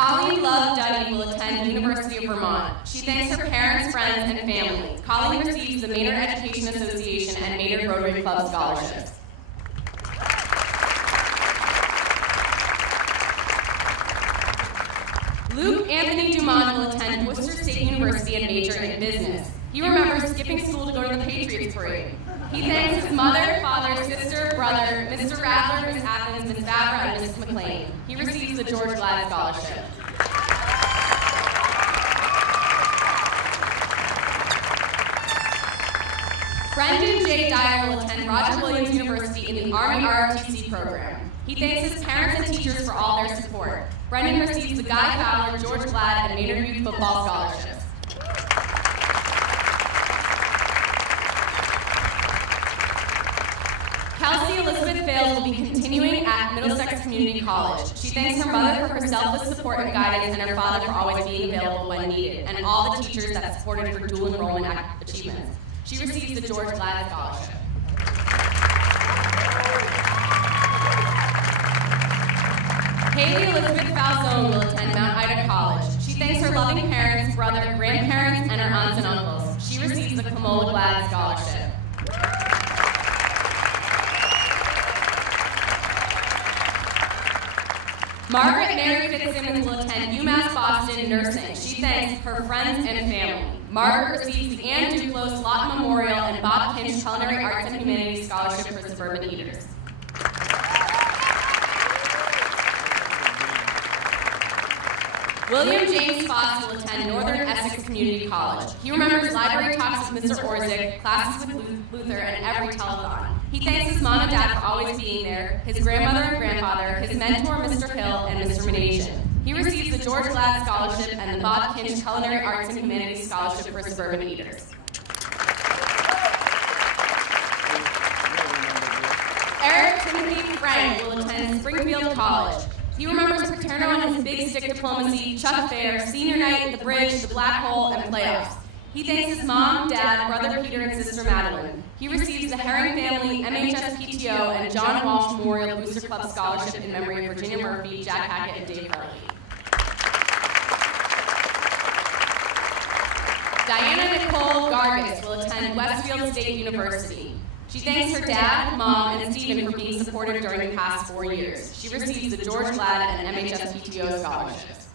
Colleen Love Duddy will attend the University of Vermont. She thanks her parents, friends, and family. Colleen receives the Maynard Education Association and Maynard Rotary Club scholarships. Luke Anthony Dumont will attend Worcester State University and major in business. He remembers skipping school to go to the Patriots parade. He thanks his mother, father, sister, brother, Mr. Radler, Miss Athens, Miss Favre, and Miss McLean. He receives the George Glad Scholarship. Brendan J. Dyer will attend Roger Williams University in the Army ROTC program. He thanks his parents and teachers for all their support. Brendan receives the Guy Fowler, George Glad, and Maynard Youth Football Scholarships. Kelsey Elizabeth Bales will be continuing at Middlesex Community College. She thanks her mother for her selfless support and guidance and her father for always being available when needed, and all the teachers that supported her dual enrollment achievements. She receives the George Glad Scholarship. Haley Elizabeth Falzone will attend Mount Ida College. She thanks her loving parents, brother, grandparents, and her aunts and uncles. She receives the Kamola Glad Scholarship. Margaret Mary Fitzsimmons will attend UMass Boston Nursing. She thanks her friends and family. Margaret receives the Ann Duclos Lawton Memorial and Bob Kinch Culinary Arts and Humanities Scholarship for Suburban Eaters. William James Foss will attend Northern Essex Community College. He remembers library talks with Mr. Orzik, classes with Luther, and every telethon. He thanks his mom and dad for always being there, his grandmother and grandfather, his mentor, Mr. Hill, and Mr. Menasian. He receives the George Glad Scholarship and the Bob Kinch Culinary Arts and Humanities Scholarship for Suburban Eaters. Eric Timothy Frank will attend Springfield College. He remembers Paterno and his big stick diplomacy, Chuck Fair, senior night, the bridge, the black hole, and playoffs. He thanks his mom, dad, brother Peter, and sister Madeline. He receives the Herring Family, MHS PTO, and John Walsh Memorial Booster Club Scholarship in memory of Virginia Murphy, Jack Hackett, and Dave Harley. Diana Nicole Gargis will attend Westfield State University. She thanks her dad, mom, and Stephen for being supportive during the past 4 years. She receives the George Glad and MHS PTO scholarships.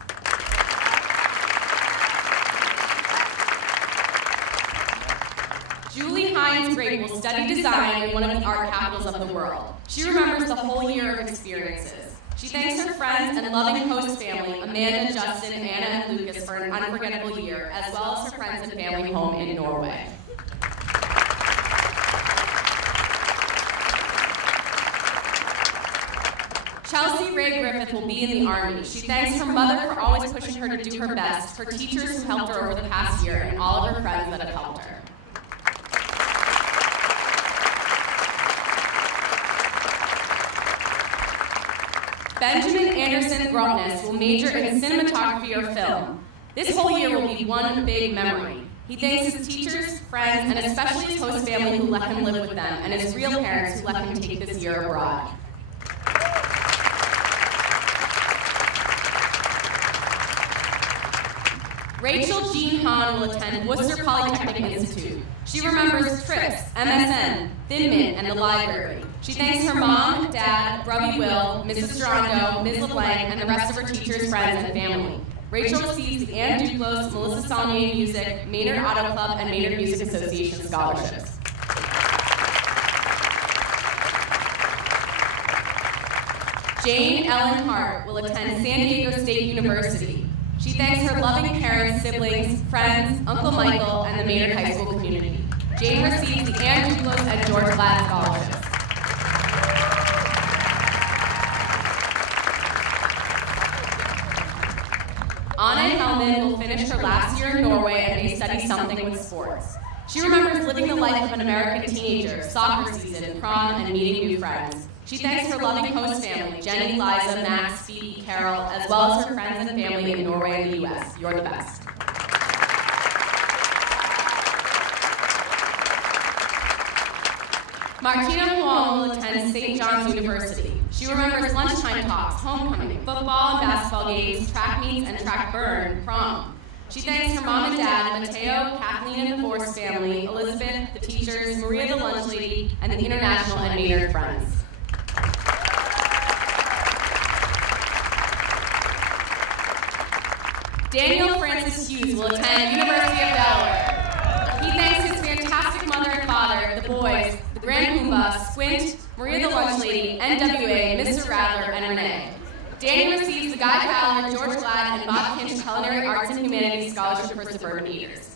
Julie Hines Gray will study design in one of the art capitals of the world. She remembers the whole year of experiences. She thanks her friends and loving host family, Amanda, Justin, Anna, and Lucas, for an unforgettable year, as well as her friends and family home in Norway. Chelsea Ray Griffith will be in the Army. She thanks her mother for always pushing her to do her best, her teachers who helped her over the past year, and all of her friends that have helped her. Benjamin Anderson Grotness will major in cinematography or film. This whole year will be one big memory. He thanks his teachers, friends, and especially his host family who let him live with them, and his real parents who let him take this year abroad. Rachel Jean Hahn will attend Worcester Polytechnic Institute. She remembers trips, MSN, Thin Mint, and the library. She thanks her mom, dad, Brubby Will, Mrs. Durando, Ms. LeBlanc, and the rest of her teachers, friends, and family. Rachel receives the Ann Duclos, Melissa Saunier Music, Maynard Auto Club, and Maynard Music Association scholarships. Jane Ellen Hart will attend San Diego State University. She thanks her loving parents, siblings, friends, Uncle Michael, and the Maynard High School community. Jane receives the Ann Duclos and George Glad scholarships. Anna Hellman will finish her last year in Norway and may study something with sports. She remembers living the life of an American teenager, soccer season, prom, and meeting new friends. She thanks her loving host family, Jenny, Liza, Max, Phoebe, Carol, as well as her friends and family in Norway and the U.S. You're the best. Martina Huang will attend St. John's University. She remembers lunchtime talks, homecoming, football and basketball games, track meets, and track burn, prom. She thanks her mom and dad, Mateo, Kathleen and the Force family, Elizabeth, the teachers, Maria the lunch lady, and the International and Maynard friends. Daniel Francis Hughes will attend University of Delaware. He thanks his fantastic mother and father, the boys, the Grand Pumbaa, Squint, Maria the lunch lady, NWA, Mr. Rattler, and Renee. Daniel receives the Guy Fowler, George Glad, and Bob Kinch Culinary Arts and Humanities Scholarship for Suburban Eaters.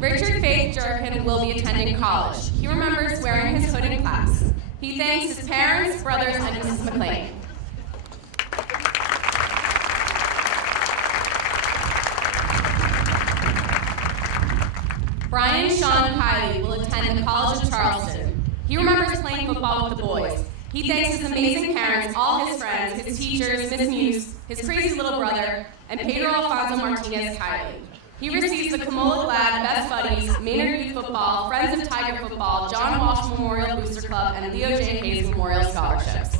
Richard Faith Jerkin will be attending college. He remembers wearing his hood in class. He thanks his parents, brothers, and Mrs. McLean. Brian Sean Kiley will attend the College of Charleston. He remembers playing football with the boys. He thanks his amazing parents, all his friends, his teachers, Miss Muse, his crazy little brother, and Pedro Alfonso Martinez Kiley. He receives the Kamola Glad Best Buddies, Maynard Youth Football, Friends of Tiger Football, John Walsh Memorial Booster Club, and Leo J. Hayes Memorial Scholarships.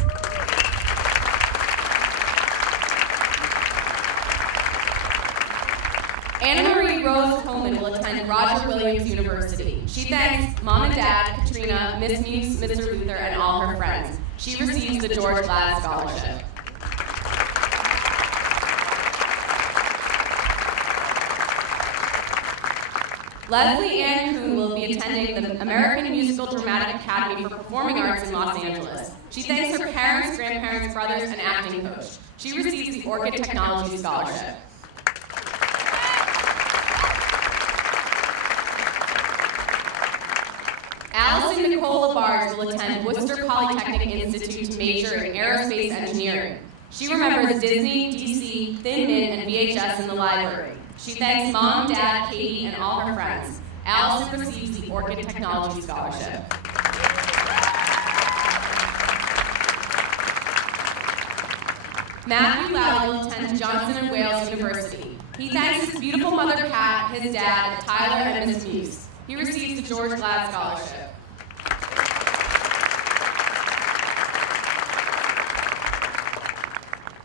Anna Marie Rose Coleman will attend Roger Williams University. She thanks Mom and Dad, Katrina, Miss Muse, Mr. Luther, and all her friends. She receives the George Glad Scholarship. Leslie Ann Kuhn will be attending the American Musical Dramatic Academy for Performing Arts in Los Angeles. She thanks her parents, grandparents, brothers, and acting coach. She receives the Orchid Technology Scholarship. Allison Nicole Labarge will attend Worcester Polytechnic Institute to major in aerospace engineering. She remembers Disney, DC, Thin Mint, and VHS in the library. She thanks Mom, Dad, Katie, and all her friends. Allison receives the Orchid Technology Scholarship. Matthew Lally will attend Johnson & Wales University. He thanks his beautiful mother, Pat, his dad, Tyler, and Miss Muse. He receives the George Glad Scholarship.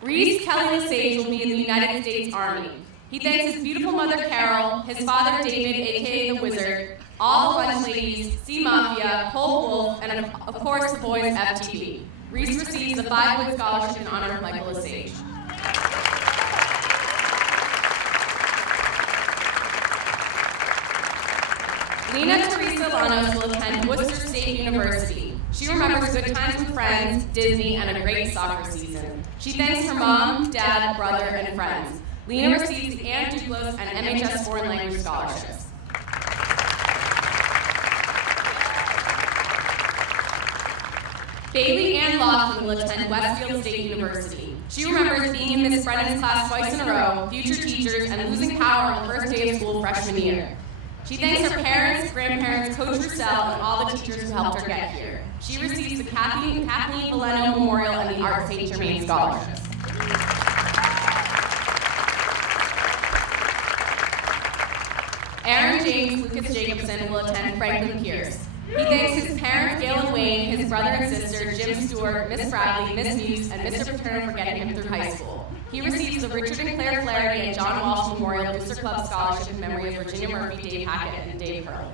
Reese Kelly Lesage will be in the United States Army. He thanks his beautiful mother, Carol, his father, David, a.k.a. the Wizard, all the lunch ladies, Sea Mafia, Cole Wolf, and of course the boys, FTV. Reese receives the 5-Wood Scholarship in honor of Michael Lesage. Lena Teresa Lanos will attend Worcester State University. She remembers good times with friends, Disney, and a great soccer season. She thanks her mom, dad, brother, and friends. Lena receives the Ann Duclos and MHS Foreign Language Scholarships. Bailey Ann Laughlin will attend Westfield State University. She remembers being in Miss Brennan's class twice in a row, future teachers, and losing power on the first day of school freshman year. She thanks her parents, grandparents, Coach Roussel, and all the teachers who helped her get here. She receives the Kathleen Valeno Memorial and the Art St. Germain Scholarships. Aaron James Lucas Jacobson will attend Franklin Pierce. He thanks his parents, Gail and Wayne, his brother and sister, Jim Stewart, Miss Bradley, Miss Muse, and Mr. Paterno for getting him through high school. He receives the Richard and Claire Flaherty and John Walsh Memorial Booster Club Scholarship in memory of Virginia Murphy, Dave Hackett, and Dave Pearl.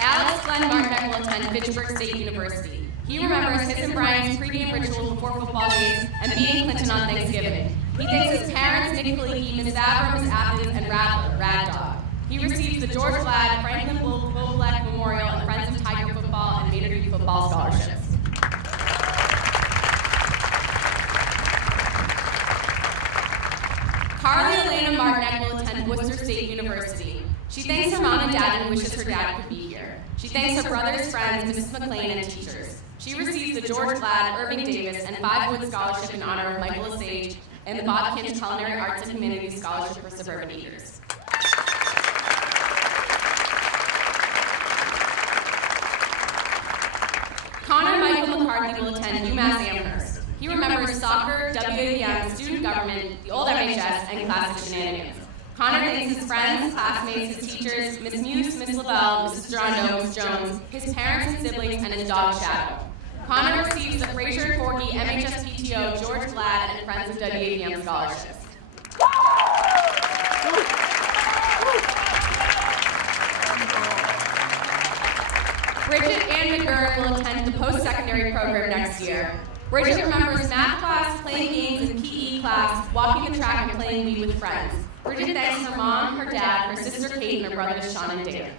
Alex Glenn Martek will attend Fitchburg State University. He remembers his and Brian's pregame rituals before football games and beating Clinton on Thanksgiving. He thanks his parents, Nick Kaliki, Miss Favre, Miss Athens, and Rattler, Rad Dog. He receives the George Glad, Franklin Vogelek Memorial, and Friends of Tiger Football and Maynard Youth Football Scholarships. Carly Elena Martinek will attend Worcester State University. She thanks her mom and dad and wishes her dad could be here. She thanks her brothers, friends, Mrs. McLean, and teachers. She receives the George Glad, Irving Davis, and 5-Wood Scholarship in honor of Michael Lesage and the Bob Kinch Culinary Arts and Humanities Scholarship for Suburban Eaters. Connor Michael McCarthy will attend UMass Amherst. He remembers soccer, WAVM, student government, the old MHS, and classic shenanigans. Connor thanks his friends, classmates, his teachers, Ms. Muse, Ms. Lavelle, Mrs. Durando, Ms. Jones, his parents and siblings, and his dog Shadow. Connor receives the Fraser Forkey MHS PTO, George Glad, and Friends of WAVM scholarships. Bridget Ann McGurn will attend the post-secondary program next year. Bridget remembers math class, playing games in PE class, walking the track, and playing Wii with friends. Bridget thanks her mom, her dad, her sister Kate, and her brothers Sean and Dana.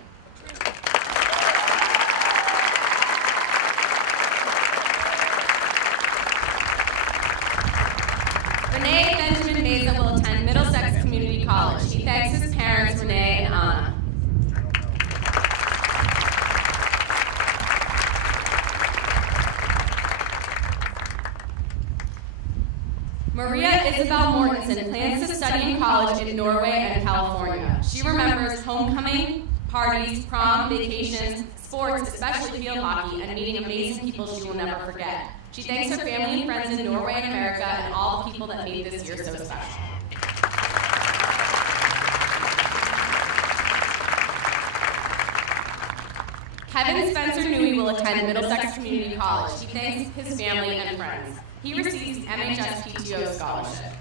Renee Benjamin Meza will attend Middlesex Community College. He thanks his parents, Renee and Anna. Maria Isabel Mortensen plans to study in college in Norway and California. She remembers homecoming, parties, prom, vacations, sports, especially field hockey, and meeting amazing people she will never forget. She thanks her family and friends in Norway and America and all the people that made this year so special. Kevin Spencer Newey will attend Middlesex Community College. He thanks his family and friends. He receives the MHS PTO scholarship.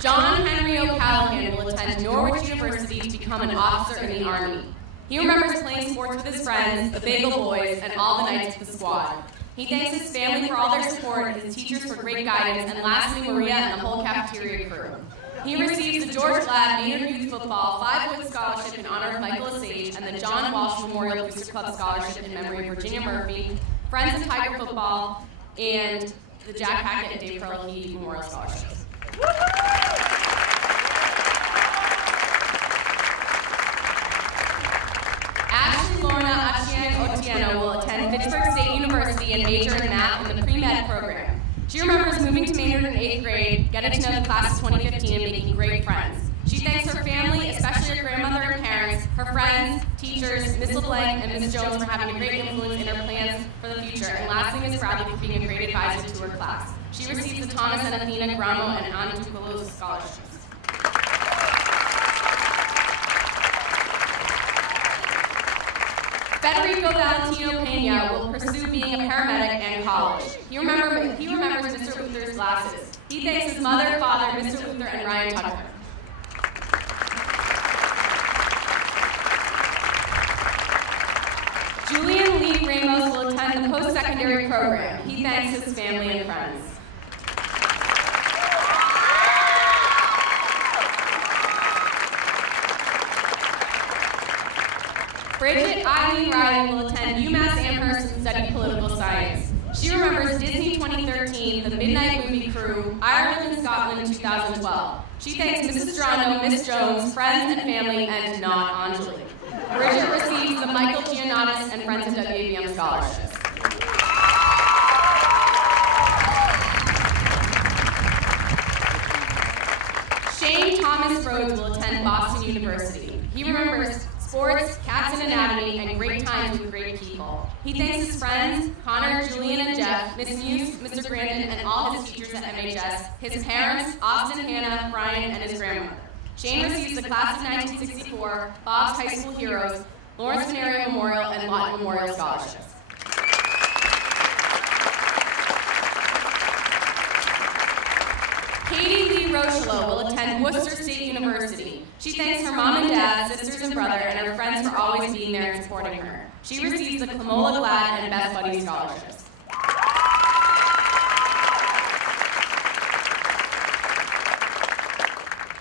John Henry O'Callaghan will attend Norwich University to become an officer in the Army. He remembers playing sports with his friends, the Bagel Boys, and all the nights with the squad. He thanks his family for all their support, his teachers for great guidance, and lastly, Maria and the whole cafeteria crew. He receives the George Glad Maynard Youth Football 5-foot scholarship in honor of Michael Osage and the John Walsh Memorial Booster Club scholarship in memory of Virginia Murphy, Friends of Tiger Football, and the Jack Hackett and Dave Perlke Memorial Scholarships. Ashley Lorna Achieng Otieno will attend Fitchburg State University and major in math in the pre-med program. She remembers moving to Maynard in 8th grade, getting to know the class of 2015, and making great friends. She thanks her family, especially her grandmother and parents, her friends, teachers, Ms. LeBlanc, and Ms. Jones for having a great influence in her plans for the future, and lastly, Ms. Bradley for being a great advisor to her class. She receives the Thomas and Athena Gramo and Anna Duclos scholarships. Federico Valentino Pena will pursue being a paramedic and college. He remembers Mr. Luther's glasses. He thanks his mother, father, Mr. Luther, and Ryan Tucker. Julian Lee Ramos will attend the post-secondary program. He thanks his family and friends. Bridget Eileen Riley will attend UMass Amherst and study political science. She remembers Disney 2013, the Midnight Movie Crew, Ireland and Scotland in 2012. She thanks Mrs. Durando, Miss Jones, friends and family, and not Anjali. Bridget receives the Michael Giannatis and Friends of WAVM scholarships. Shane Thomas Rhodes will attend Boston University. He remembers sports, cats and anatomy, and great times with great people. He thanks his friends, Connor, Julian, and Jeff, Miss Muse, Mr. Grandin, and all his teachers at MHS, his parents, Austin, Hannah, Brian, and his grandmother. Shane receives the class of 1964, Bob's High School Heroes, Lawrence Venerio Memorial, and Lawton Memorial Scholarships. Katie Lee Rochelo will attend Worcester State University. She thanks her mom and dad, sisters and brother, and her friends for always being there and supporting her. She receives the Clamola Glad and Best Buddies scholarships.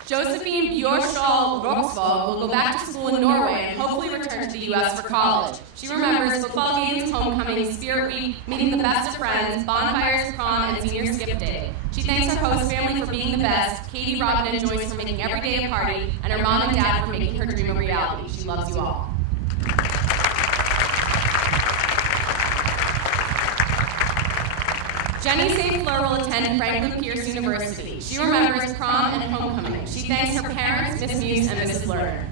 Josephine Bjørshol Roksvåg will go back to school in Norway and hopefully return to the U.S. for college. She remembers football games, homecoming, Spirit Week, meeting the best of friends, bonfires, prom, and senior skip day. She thanks her host family for being the best, Katie, Robin, and Joyce for making every day a party, and her mom and dad for making her dream a reality. She loves you all. Jenny St. Fleur will attend Franklin Pierce University. She remembers prom and homecoming. She thanks her parents, Miss Muse, and Mrs. Lerner.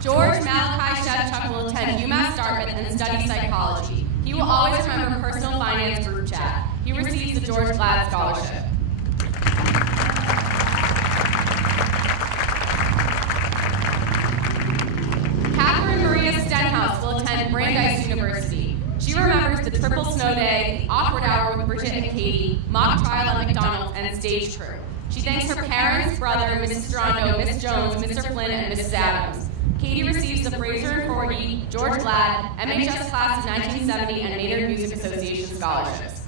George Malachi Shevchuk will attend UMass Dartmouth and study psychology. He will always remember personal finance group chat. He receives the George Glad Scholarship. Catherine Maria Stenhouse will attend Brandeis University. She remembers the triple snow day, the awkward hour with Bridget and Katie, mock trial at McDonald's, and stage crew. She thanks her parents, brother, Mrs. Strando, Miss Jones, Mr. Flynn, and Mrs. Adams. Katie receives the Fraser and Forgy, George Glad, MHS Class of 1970, and Maynard Music Association scholarships.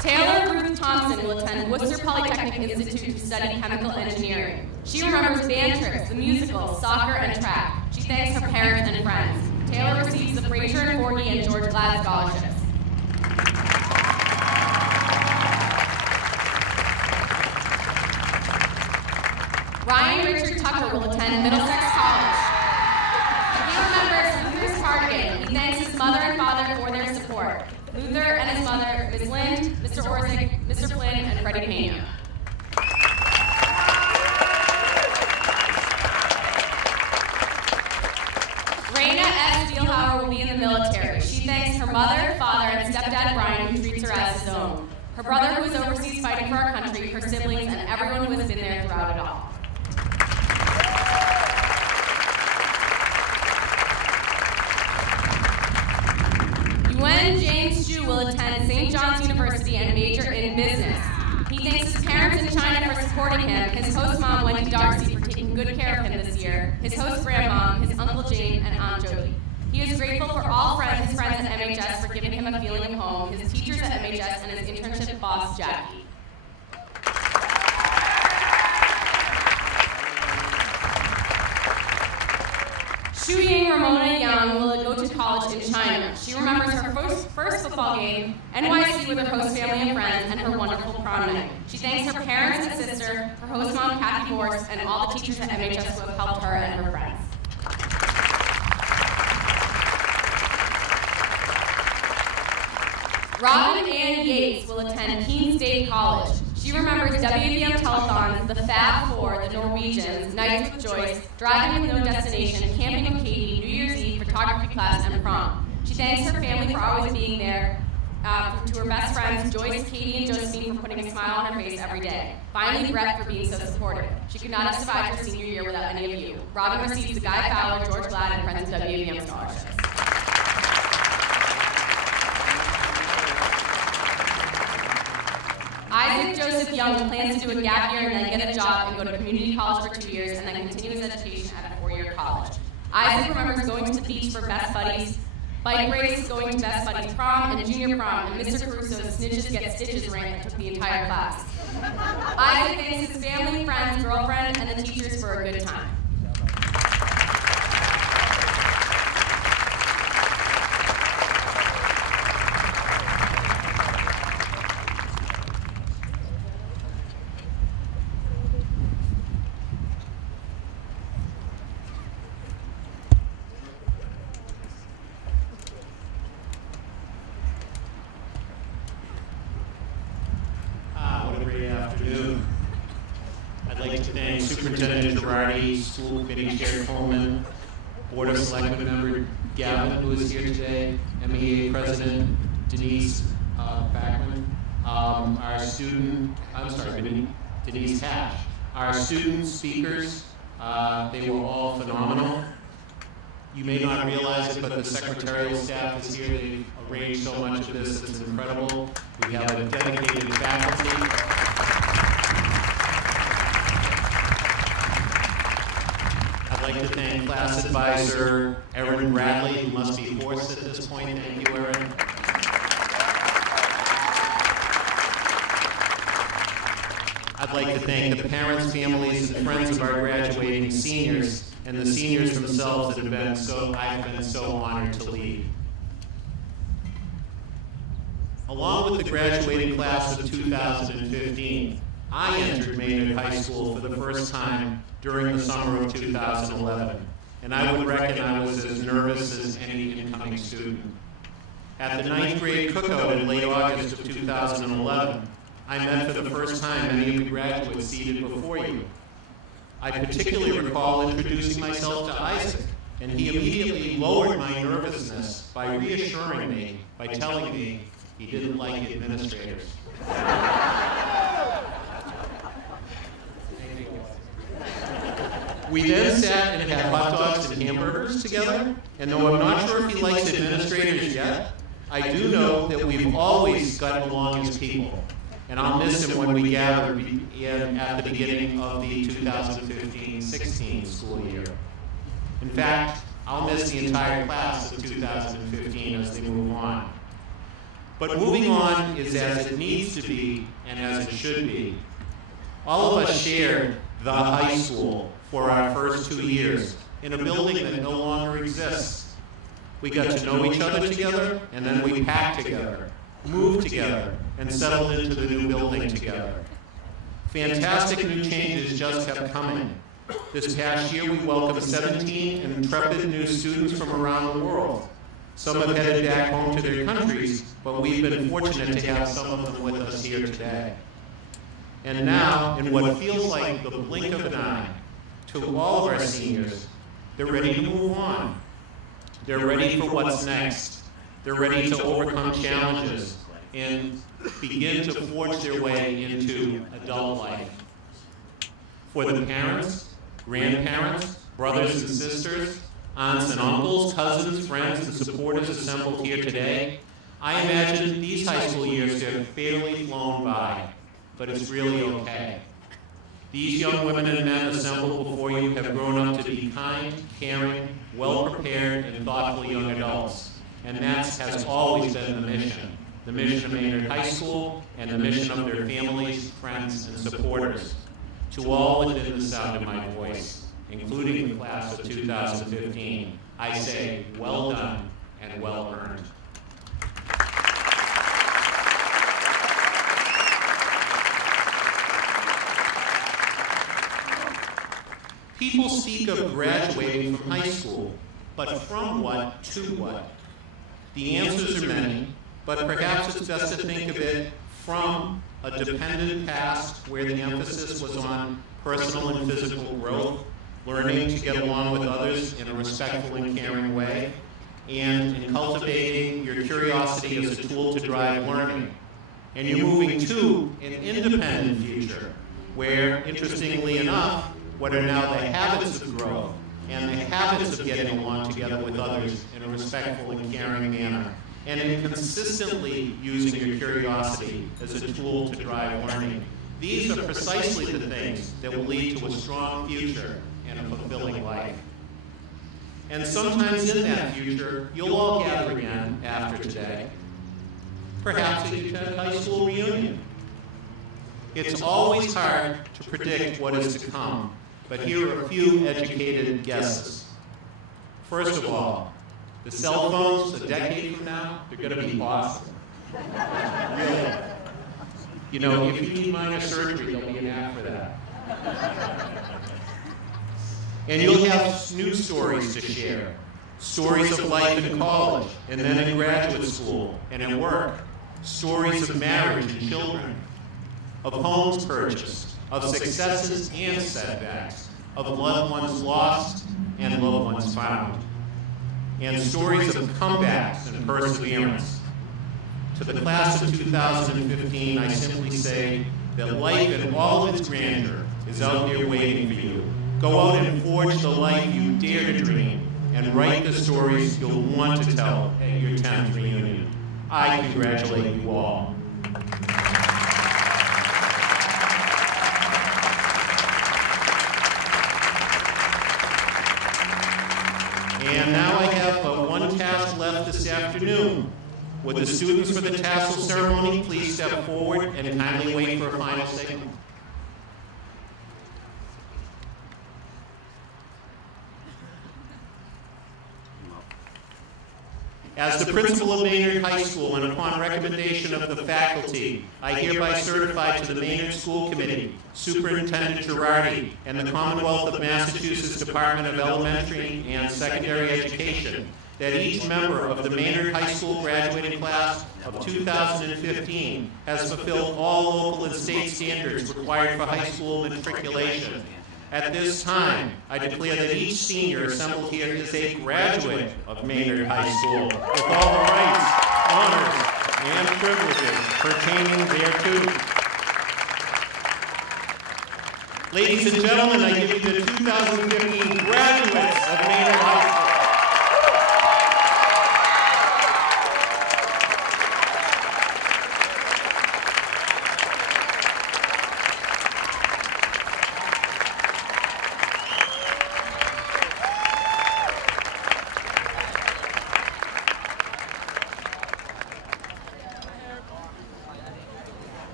Taylor Ruth Thompson will attend Worcester Polytechnic Institute to study chemical engineering. She remembers band trips, the musical, soccer, and track. She thanks her parents and friends. Taylor receives the Fraser and Forgy and George Glad scholarships. Ryan Richard Tucker will attend Middlesex College. He remembers Luther's cardigan. He thanks his mother and father for their support. Luther and his mother, Ms. Lind, Mr. Orsick, Mr. Flynn, and Freddie Pena. Raina S. Spielhauer will be in the military. She thanks her mother, father, and stepdad Brian, who treats her as his own. Her brother, who is overseas fighting for our country, her siblings, and everyone who has been there throughout it all. Yuen James Zhu will attend St. John's University and major in business. He thanks his parents in China for supporting him, his host mom Wendy Darcy for taking good care of him this year, his host grandmom, his Uncle Jane, and Aunt Jody. He is grateful for all his friends at MHS for giving him a feeling of home, his teachers at MHS, and his internship boss, Jackie. Shuying Ramona Young will go to college in China. She remembers her first football game, NYC with her host family and friends, and her wonderful prom night. She thanks her parents and sister, her host mom, Kathy Borst, and all the teachers at MHS who have helped her and her friends. Robin Ann Yates will attend Keene State College. She remembers WVM telethons, the Fab Four, the Norwegians, Nights with Joyce, Driving with No Destination, Camping with Katie, New Year's Eve, photography class, and prom. She thanks her family for always being there, to her best friends, Joyce, Katie, and Josephine, for putting a smile on her face every day. Finally, Brett for being so supportive. She could not have survived her senior year without any of you. Robin receives the Guy Fowler, George Glad, and Friends of WVM scholarships. Isaac Joseph Young plans to do a gap year and then get a job and go to community college for 2 years and then continue his education at a 4-year college. Isaac remembers going to the beach for Best Buddies, bike race, going to Best Buddies prom and junior prom, and Mr. Caruso's Snitches Get Stitches rant that took the entire class. Isaac thanks his family, friends, girlfriend, and the teachers for a good time. Superintendent Girardi, School Committee Chair Coleman, Board of Selectmen Member Gavin, who is here today, MEA President Denise Backman, Denise Hatch. Our student speakers, they were all phenomenal. You may not realize it, but the secretarial staff is here. They've arranged so much of this, it's incredible. We have a dedicated faculty. I'd like to thank class advisor Erin Bradley, who must be hoarse at this point. Thank you, Erin. I'd like to thank the parents, families, and friends of our graduating seniors, and the seniors themselves that I've been so honored to lead. Along with the graduating class of 2015, I entered Maynard High School for the first time during the summer of 2011, and I would reckon I was as nervous as any incoming student. At the 9th grade cookout in late August of 2011, I met for the first time many of the graduates seated before you. I particularly recall introducing myself to Isaac, and he immediately lowered my nervousness by reassuring me, by telling me he didn't like administrators. We then sat and had hot dogs and hamburgers together, and though I'm not sure if he likes administrators yet, I do know that we've always gotten along as people, and I'll miss him when we gather at the beginning of the 2015-16 school year. In fact, I'll miss the entire class of 2015 as they move on. But moving on is as it needs to be and as it should be. All of us shared the high school for our first 2 years in a building that no longer exists. We got to know each other together, and then we packed together, moved together, and settled into the new building together. Fantastic new changes just kept coming. This past year, we welcomed 17 intrepid new students from around the world. Some have headed back home to their countries, but we've been fortunate to have some of them with us here today. And now, in what feels like the blink of an eye, to all of our seniors, they're ready to move on. They're ready for what's next. They're ready to overcome challenges and begin to forge their way into adult life. For the parents, grandparents, brothers and sisters, aunts and uncles, cousins, friends, and supporters assembled here today, I imagine these high school years have fairly flown by, but it's really okay. These young women and men assembled before you have grown up to be kind, caring, well-prepared, and thoughtful young adults. And that has always been the mission of Maynard High School, and the mission of their families, friends, and supporters. To all within the sound of my voice, including the class of 2015, I say, well done and well earned. People speak of graduating from high school, but from what to what? The answers are many, but perhaps it's best to think of it from a dependent past where the emphasis was on personal and physical growth, learning to get along with others in a respectful and caring way, and in cultivating your curiosity as a tool to drive learning. And you're moving to an independent future where, interestingly enough, what are now the habits of growth and the habits of getting along together with others in a respectful and caring manner, and in consistently using your curiosity as a tool to drive learning. These are precisely the things that will lead to a strong future and a fulfilling life. And sometimes in that future, you'll all gather again after today, perhaps at your high school reunion. It's always hard to predict what is to come, but here are a few educated guesses. First of all, the cell phones a decade from now, they're going to be awesome. Really. You know, if you need minor surgery, there'll be an app for that. And you'll have new stories to share. Stories of life in college, and then in graduate school, and at work. Stories of marriage and children, of homes purchased, of successes and setbacks, of loved ones lost and loved ones found, and stories of comebacks and perseverance. To the class of 2015, I simply say that life in all of its grandeur is out there waiting for you. Go out and forge the life you dare to dream, and write the stories you'll want to tell at your 10th reunion. I congratulate you all. And now I have but one task left this afternoon. Would the students for the tassel ceremony please step forward and kindly wait for a final statement? As the principal of Maynard High School and upon recommendation of the faculty, I hereby certify to the Maynard School Committee, Superintendent Girardi, and the Commonwealth of Massachusetts Department of Elementary and Secondary Education that each member of the Maynard High School graduating class of 2015 has fulfilled all local and state standards required for high school matriculation. At this time, I declare that each senior assembled here is a graduate of Maynard High School with all the rights, honors, and privileges pertaining thereto. Ladies and gentlemen, I give you the 2015 graduates of Maynard High School.